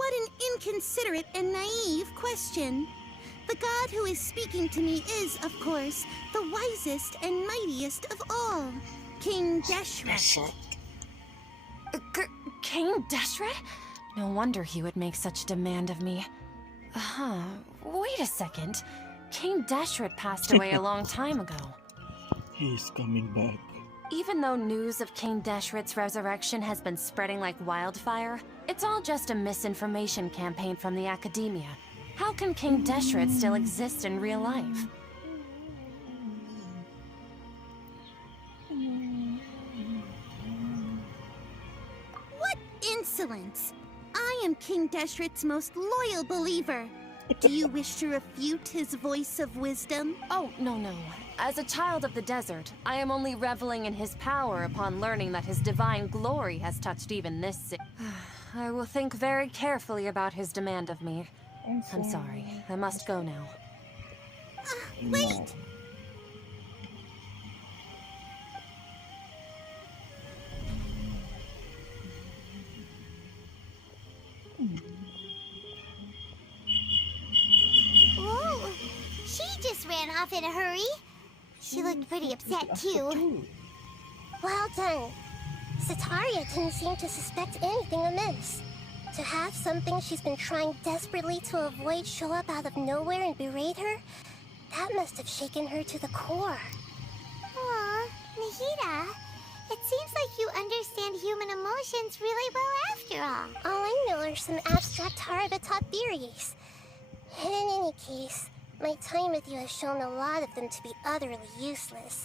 What an inconsiderate and naive question. The god who is speaking to me is, of course, the wisest and mightiest of all, King Deshret. King Deshret? No wonder he would make such demand of me. Wait a second. King Deshret passed away a long time ago. He's coming back. Even though news of King Deshret's resurrection has been spreading like wildfire, it's all just a misinformation campaign from the academia. How can King Deshret still exist in real life? What insolence! I am King Deshret's most loyal believer. Do you wish to refute his voice of wisdom? Oh, no. As a child of the desert, I am only reveling in his power upon learning that his divine glory has touched even this city. I will think very carefully about his demand of me. I'm sorry. I must go now. Wait! Whoa! She just ran off in a hurry. She looked pretty upset, too. Well done. Sitaria didn't seem to suspect anything amiss. To have something she's been trying desperately to avoid show up out of nowhere and berate her, that must have shaken her to the core. Aw, Nahida, it seems like you understand human emotions really well after all. All I know are some abstract Harada-taught theories. And in any case, my time with you has shown a lot of them to be utterly useless.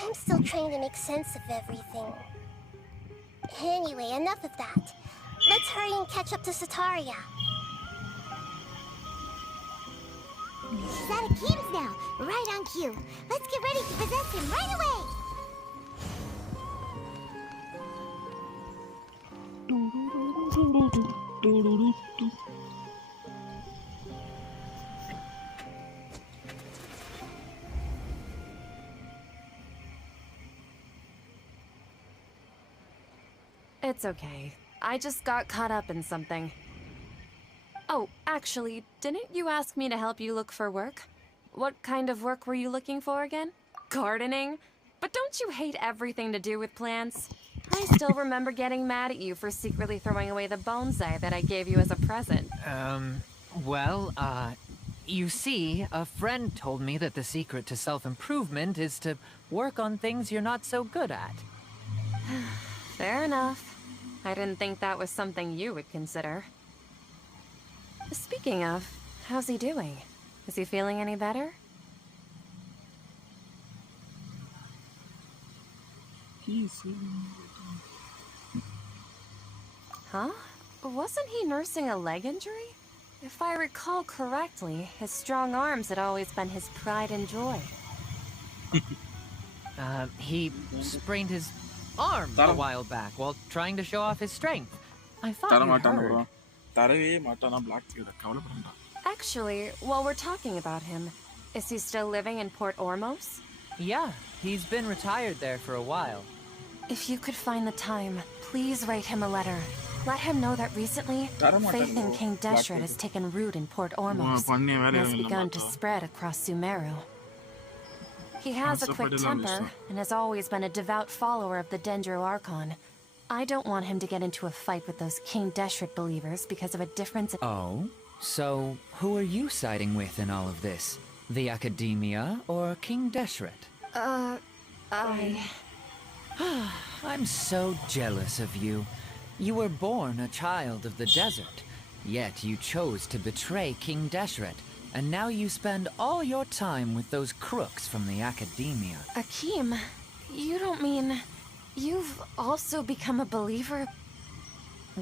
I'm still trying to make sense of everything. Anyway, enough of that. Let's hurry and catch up to Sitaria. She's at Akeem's now, right on cue. Let's get ready to possess him right away. It's okay. I just got caught up in something. Oh, actually, didn't you ask me to help you look for work? What kind of work were you looking for again? Gardening? But don't you hate everything to do with plants? I still remember getting mad at you for secretly throwing away the bonsai that I gave you as a present. You see, a friend told me that the secret to self-improvement is to work on things you're not so good at. Fair enough. I didn't think that was something you would consider. Speaking of, how's he doing? Is he feeling any better? Huh? Wasn't he nursing a leg injury? If I recall correctly, his strong arms had always been his pride and joy. He sprained his arm a while back while trying to show off his strength. I thought you heard. Actually, while we're talking about him, is he still living in Port Ormos? Yeah, he's been retired there for a while. If you could find the time, please write him a letter. Let him know that recently, faith in King Deshret has taken root in Port Ormos and has begun to spread across Sumeru. He has a quick temper and has always been a devout follower of the Dendro Archon. I don't want him to get into a fight with those King Deshret believers because of a difference in— Oh? So, who are you siding with in all of this? The Academia or King Deshret? I'm so jealous of you. You were born a child of the desert, yet you chose to betray King Deshret, and now you spend all your time with those crooks from the Academia. Akeem, you don't mean you've also become a believer?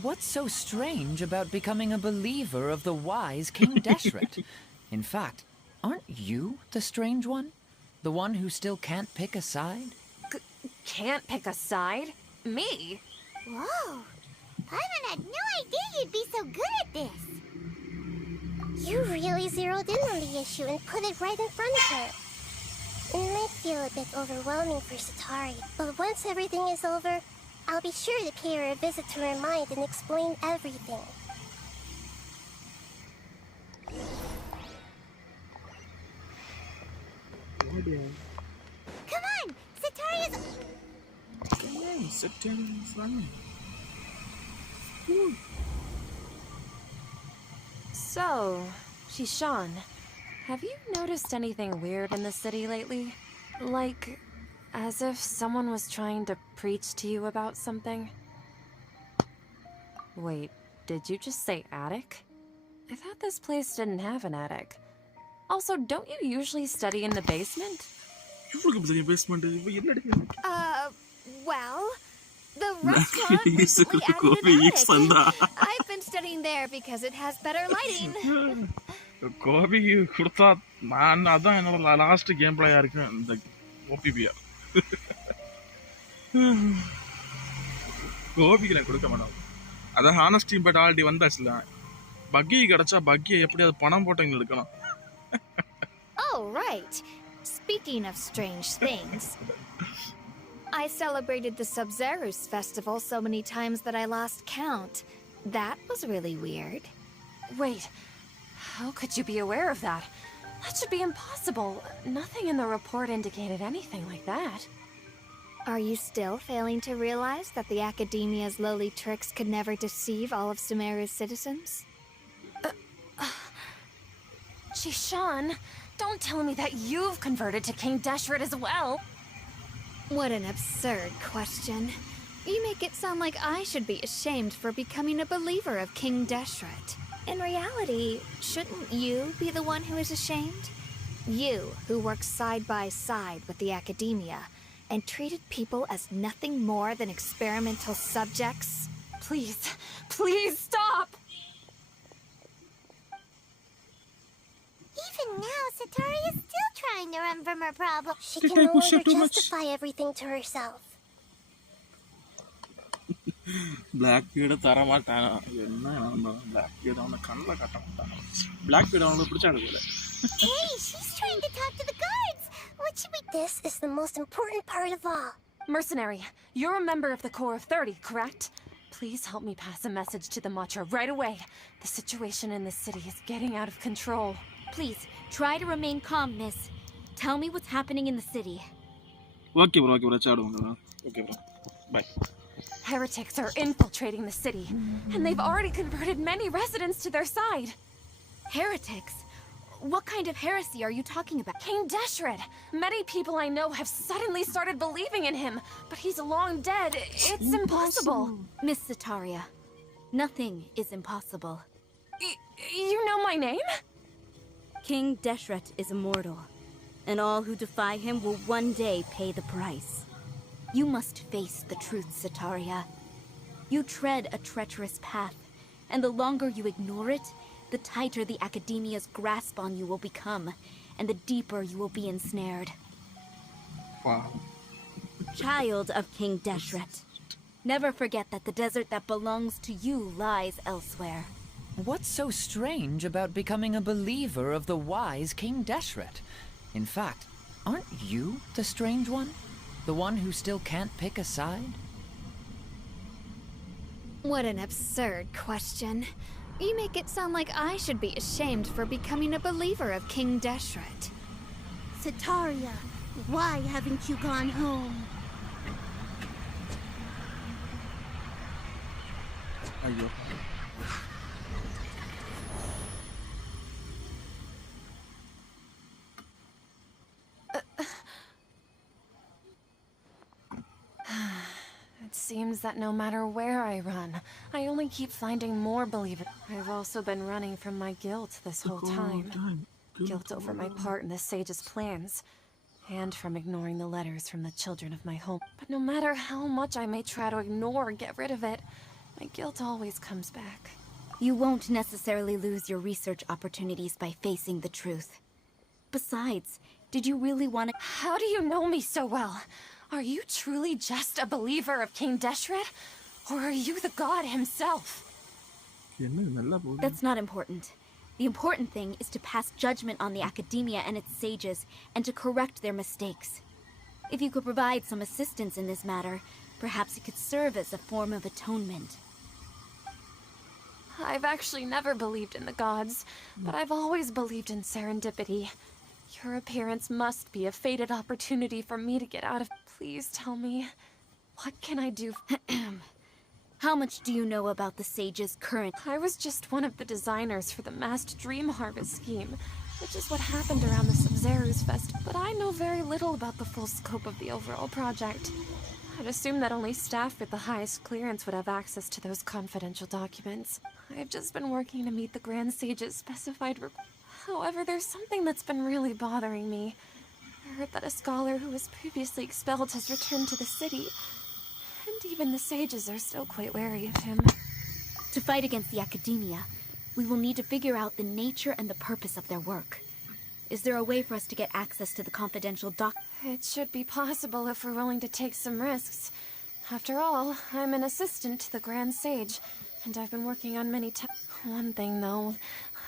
What's so strange about becoming a believer of the wise King Deshret? In fact, aren't you the strange one? The one who still can't pick a side? Can't pick a side? Me? Whoa! Paimon had no idea you'd be so good at this. You really zeroed in on the issue and put it right in front of her. It might feel a bit overwhelming for Satari, but once everything is over, I'll be sure to pay her a visit to her mind and explain everything. Come on! Satari is... So, Shishan, have you noticed anything weird in the city lately? Like, as if someone was trying to preach to you about something? Wait, did you just say attic? I thought this place didn't have an attic. Also, don't you usually study in the basement? Well, the restaurant recently added an attic. I've been studying there because it has better lighting. கோபிக்கு கொடுத்தா நான் அதான் என்னோட last game player இருக்கு இந்த ஓபிபிஆர். கோபிக்கு நான் கொடுக்க மாட்டோம். அதான் ஹானஸ்டி பட் ஆல்ரெடி வந்தாச்சுல. பக்கி கிடைச்சா பக்கியை எப்படி அது பணம் போட்டு எடுக்கணும். Oh, right. Speaking of strange things, I celebrated the Sub-Zerus festival so many times that I lost count. That was really weird. Wait, how could you be aware of that? That should be impossible. Nothing in the report indicated anything like that. Are you still failing to realize that the Academia's lowly tricks could never deceive all of Sumeru's citizens? Shishan, don't tell me that you've converted to King Deshret as well. What an absurd question. You make it sound like I should be ashamed for becoming a believer of King Deshret. In reality, shouldn't you be the one who is ashamed? You, who works side by side with the Academia and treated people as nothing more than experimental subjects. Please, please stop! Even now, Satari is still trying to run from her problem. She can no longer justify everything to herself. பிளாக் பீட தர மாட்டானா என்ன black பீட அவனை கண்ணில் கட்ட மாட்டானா பிளாக் பீட அவனுக்கு பிடிச்சாடு போல. Hey, she's trying to talk to the guards. What should we... This is the most important part of all. Mercenary, you're a member of the Corps of 30, correct? Please help me pass a message to the Matcha right away. The situation in the city is getting out of control. Please, try to remain calm, miss. Tell me what's happening in the city. Okay bro, chaadu. Okay bro, bye. Heretics are infiltrating the city, and they've already converted many residents to their side. Heretics? What kind of heresy are you talking about? King Deshret! Many people I know have suddenly started believing in him, but he's long dead. It's impossible. Miss Sataria, nothing is impossible. You know my name? King Deshret is immortal, and all who defy him will one day pay the price. You must face the truth, Sataria. You tread a treacherous path, and the longer you ignore it, the tighter the Academia's grasp on you will become, and the deeper you will be ensnared. Wow. Child of King Deshret, never forget that the desert that belongs to you lies elsewhere. What's so strange about becoming a believer of the wise King Deshret? In fact, aren't you the strange one? The one who still can't pick a side? What an absurd question. You make it sound like I should be ashamed for becoming a believer of King Deshret. Sataria, why haven't you gone home? Ayyo. It seems that no matter where I run, I only keep finding more believers. I've also been running from my guilt this whole time. Guilt over my part in the Sage's plans, and from ignoring the letters from the children of my home. But no matter how much I may try to ignore or get rid of it, my guilt always comes back. You won't necessarily lose your research opportunities by facing the truth. Besides, did you really want to— How do you know me so well? Are you truly just a believer of King Deshret? Or are you the god himself? That's not important. The important thing is to pass judgment on the Academia and its sages, and to correct their mistakes. If you could provide some assistance in this matter, perhaps it could serve as a form of atonement. I've actually never believed in the gods, but I've always believed in serendipity. Your appearance must be a fated opportunity for me to get out of— Please tell me, what can I do? How much do you know about the sage's current— I was just one of the designers for the masked dream harvest scheme, which is what happened around the Subzerus Fest, but I know very little about the full scope of the overall project. I'd assume that only staff with the highest clearance would have access to those confidential documents. I've just been working to meet the Grand Sage's specified requirements. However, there's something that's been really bothering me. I heard that a scholar who was previously expelled has returned to the city, and even the sages are still quite wary of him. To fight against the Academia, we will need to figure out the nature and the purpose of their work. Is there a way for us to get access to the confidential It should be possible if we're willing to take some risks. After all, I'm an assistant to the Grand Sage, and I've been working on many One thing, though,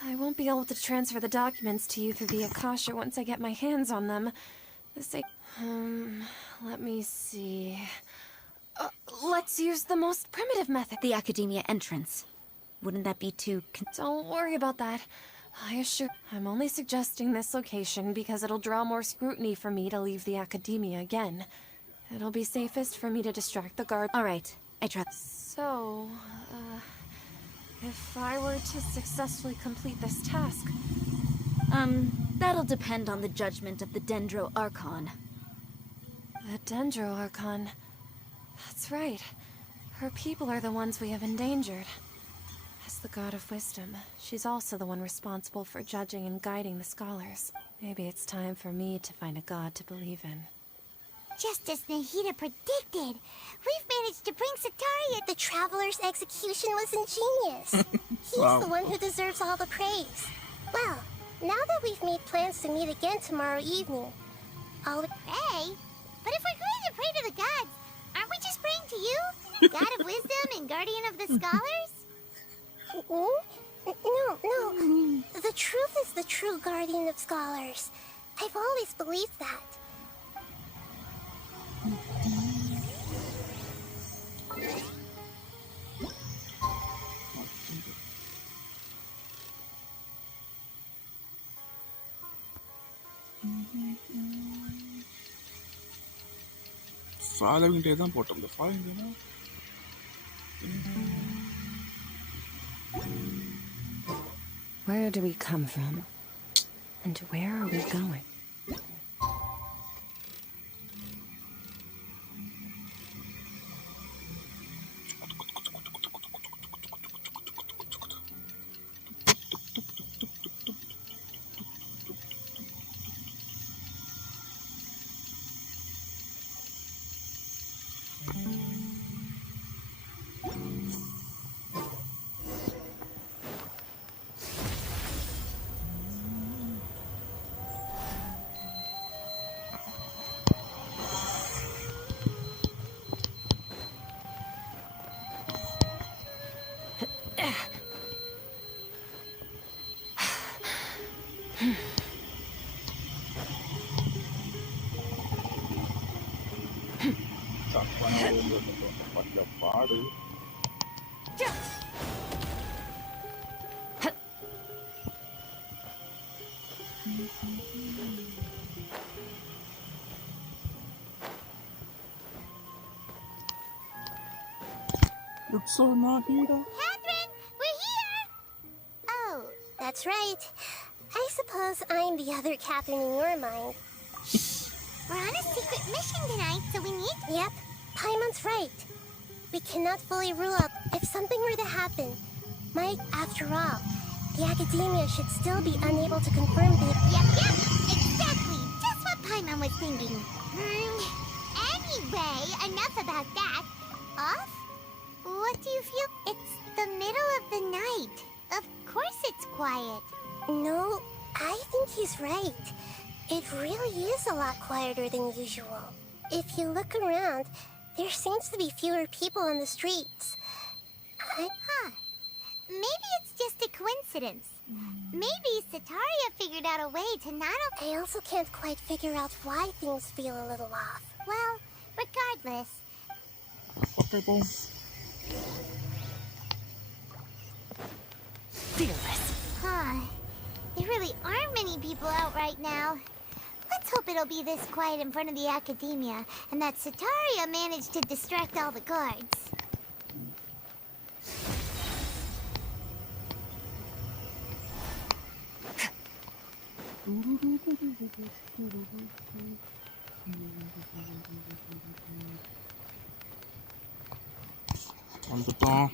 I won't be able to transfer the documents to you through the Akasha once I get my hands on them. Let me see. Let's use the most primitive method. The Academia entrance. Wouldn't that be too— Don't worry about that. I assure— I'm only suggesting this location because it'll draw more scrutiny for me to leave the Academia again. It'll be safest for me to distract the guard. All right, I trust. So, if I were to successfully complete this task... That'll depend on the judgment of the Dendro Archon. The Dendro Archon. That's right. Her people are the ones we have endangered. As the god of wisdom, she's also the one responsible for judging and guiding the scholars. Maybe it's time for me to find a god to believe in. Just as Nahida predicted, we've managed to bring Sataria. The Traveler's execution was ingenious. He's the one who deserves all the praise. Well, now that we've made plans to meet again tomorrow evening, I'll— Pray? But if we're going to pray to the gods, aren't we just praying to you? God of wisdom and guardian of the scholars? No. The truth is the true guardian of scholars. I've always believed that. Following day தான் போட்டோம். The following day தான். Where do we come from? And where are we going? பாடு It's so not here. Catherine, we're here! Oh, that's right. I suppose I'm the other Catherine in your mind. We're on a secret mission tonight, so we need to... Yep, Paimon's right. We cannot fully rule out if something were to happen. Mike, after all, the academia should still be unable to confirm the... Yep, exactly. Just what Paimon was thinking. Anyway, enough about that. Off? What do you feel? It's the middle of the night. Of course it's quiet. No, I think he's right. It really is a lot quieter than usual. If you look around, there seems to be fewer people on the streets. Maybe it's just a coincidence. Maybe Sataria figured out a way to not... I also can't quite figure out why things feel a little off. Well, regardless... Okay, boom. Fearless. There really aren't many people out right now. Let's hope it'll be this quiet in front of the academia, and that Sataria managed to distract all the guards. வந்துட்டோம்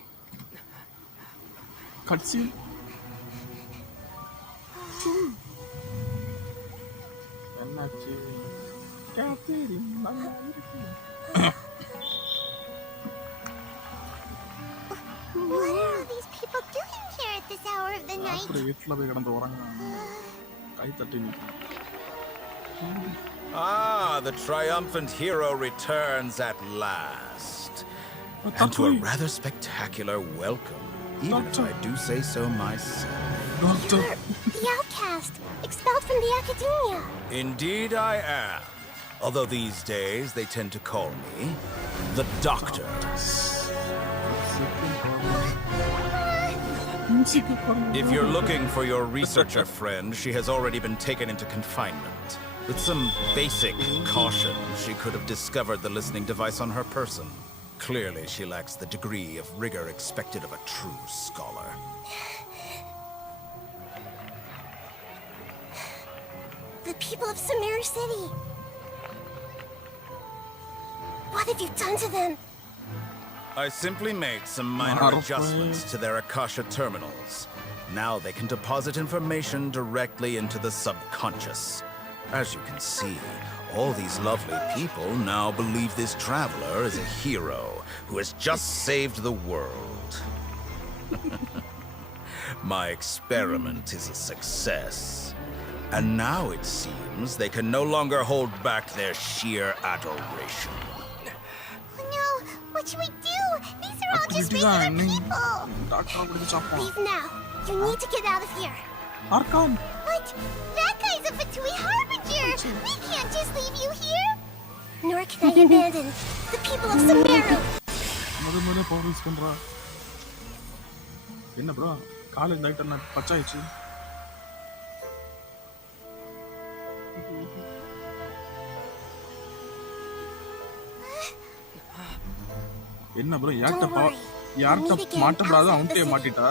கட்சி என்னாச்சு Catherine நல்லா இருக்கு What are all these people doing here at this hour of the night? அப்படியே வீட்டுல போய் கிடந்து உறங்க கை தட்டி நிற்கும் Ah, the triumphant hero returns at last. And to a rather spectacular welcome, even if I do say so myself. You're the outcast, expelled from the academia. Indeed I am. Although these days they tend to call me the Doctor. If you're looking for your researcher friend, she has already been taken into confinement. With some basic caution, she could have discovered the listening device on her person. Clearly, she lacks the degree of rigor expected of a true scholar. The people of Sumeru City. What have you done to them? I simply made some minor adjustments to their Akasha terminals. Now they can deposit information directly into the subconscious. As you can see, all these lovely people now believe this traveler is a hero who has just saved the world. My experiment is a success. And now it seems they can no longer hold back their sheer adoration. No, what should we do? These are all just regular people. Leave now. You need to get out of here. archon What? That guy's a Fatui Harbinger. We can't just leave you here. Nor can I abandon the people of Sumeru. முதல்ல power use பண்றா என்ன bro college light என்ன பச்சாயிச்சு என்ன bro யார்கிட்ட மாட்டப்படாத அவன்கிட்டயே மாட்டிட்டா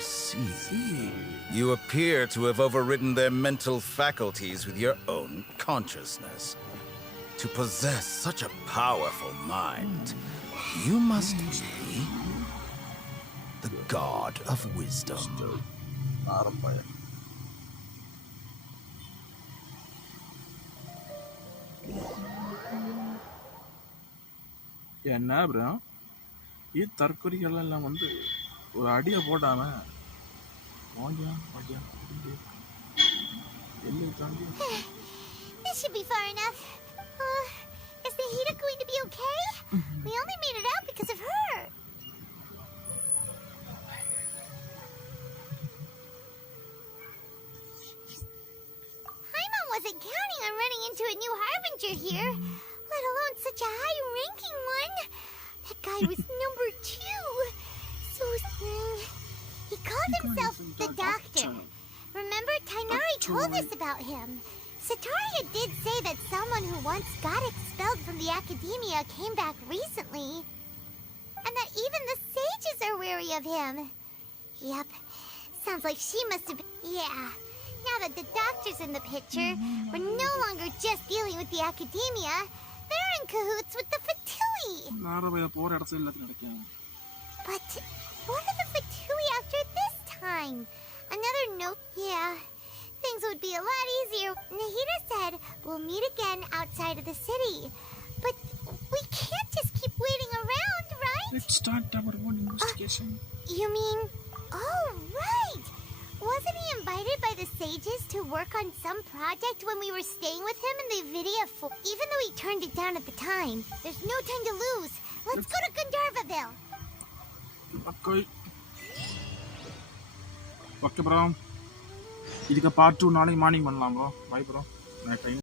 see. You appear to have overridden their mental faculties with your own consciousness. To possess such a powerful mind, you must be the god of wisdom. என்ன bro தற்கொலைகள் எல்லாம் வந்து ஒரு அடியை போடாம This should be far enough. Is the heater going to be okay? We only made it out because of her. Paimon wasn't counting on running into a new harbinger here, let alone such a high-ranking one. That guy was number 2. So, he called himself the Doctor. Remember, Tainari told us about him. Sataria did say that someone who once got expelled from the academia came back recently. And that even the sages are wary of him. Yep. Sounds like she must have been... Yeah. Now that the doctor's in the picture, we're no longer just dealing with the academia. They're in cahoots with the Fatui. But what are the Fatui after this time? Another note? Yeah. Things would be a lot easier. Nahida said we'll meet again outside of the city. But we can't just keep waiting around, right? Let's start our own investigation. You mean... Oh, right! Wasn't he invited by the sages to work on some project when we were staying with him in the Vidya Fort? Even though he turned it down at the time, there's no time to lose. Let's go to Gandharvaville. Okay, bro. இதுக்கு part 2 நாளைக்கு morning பண்ணலாம் bro. Bye bro. நான் time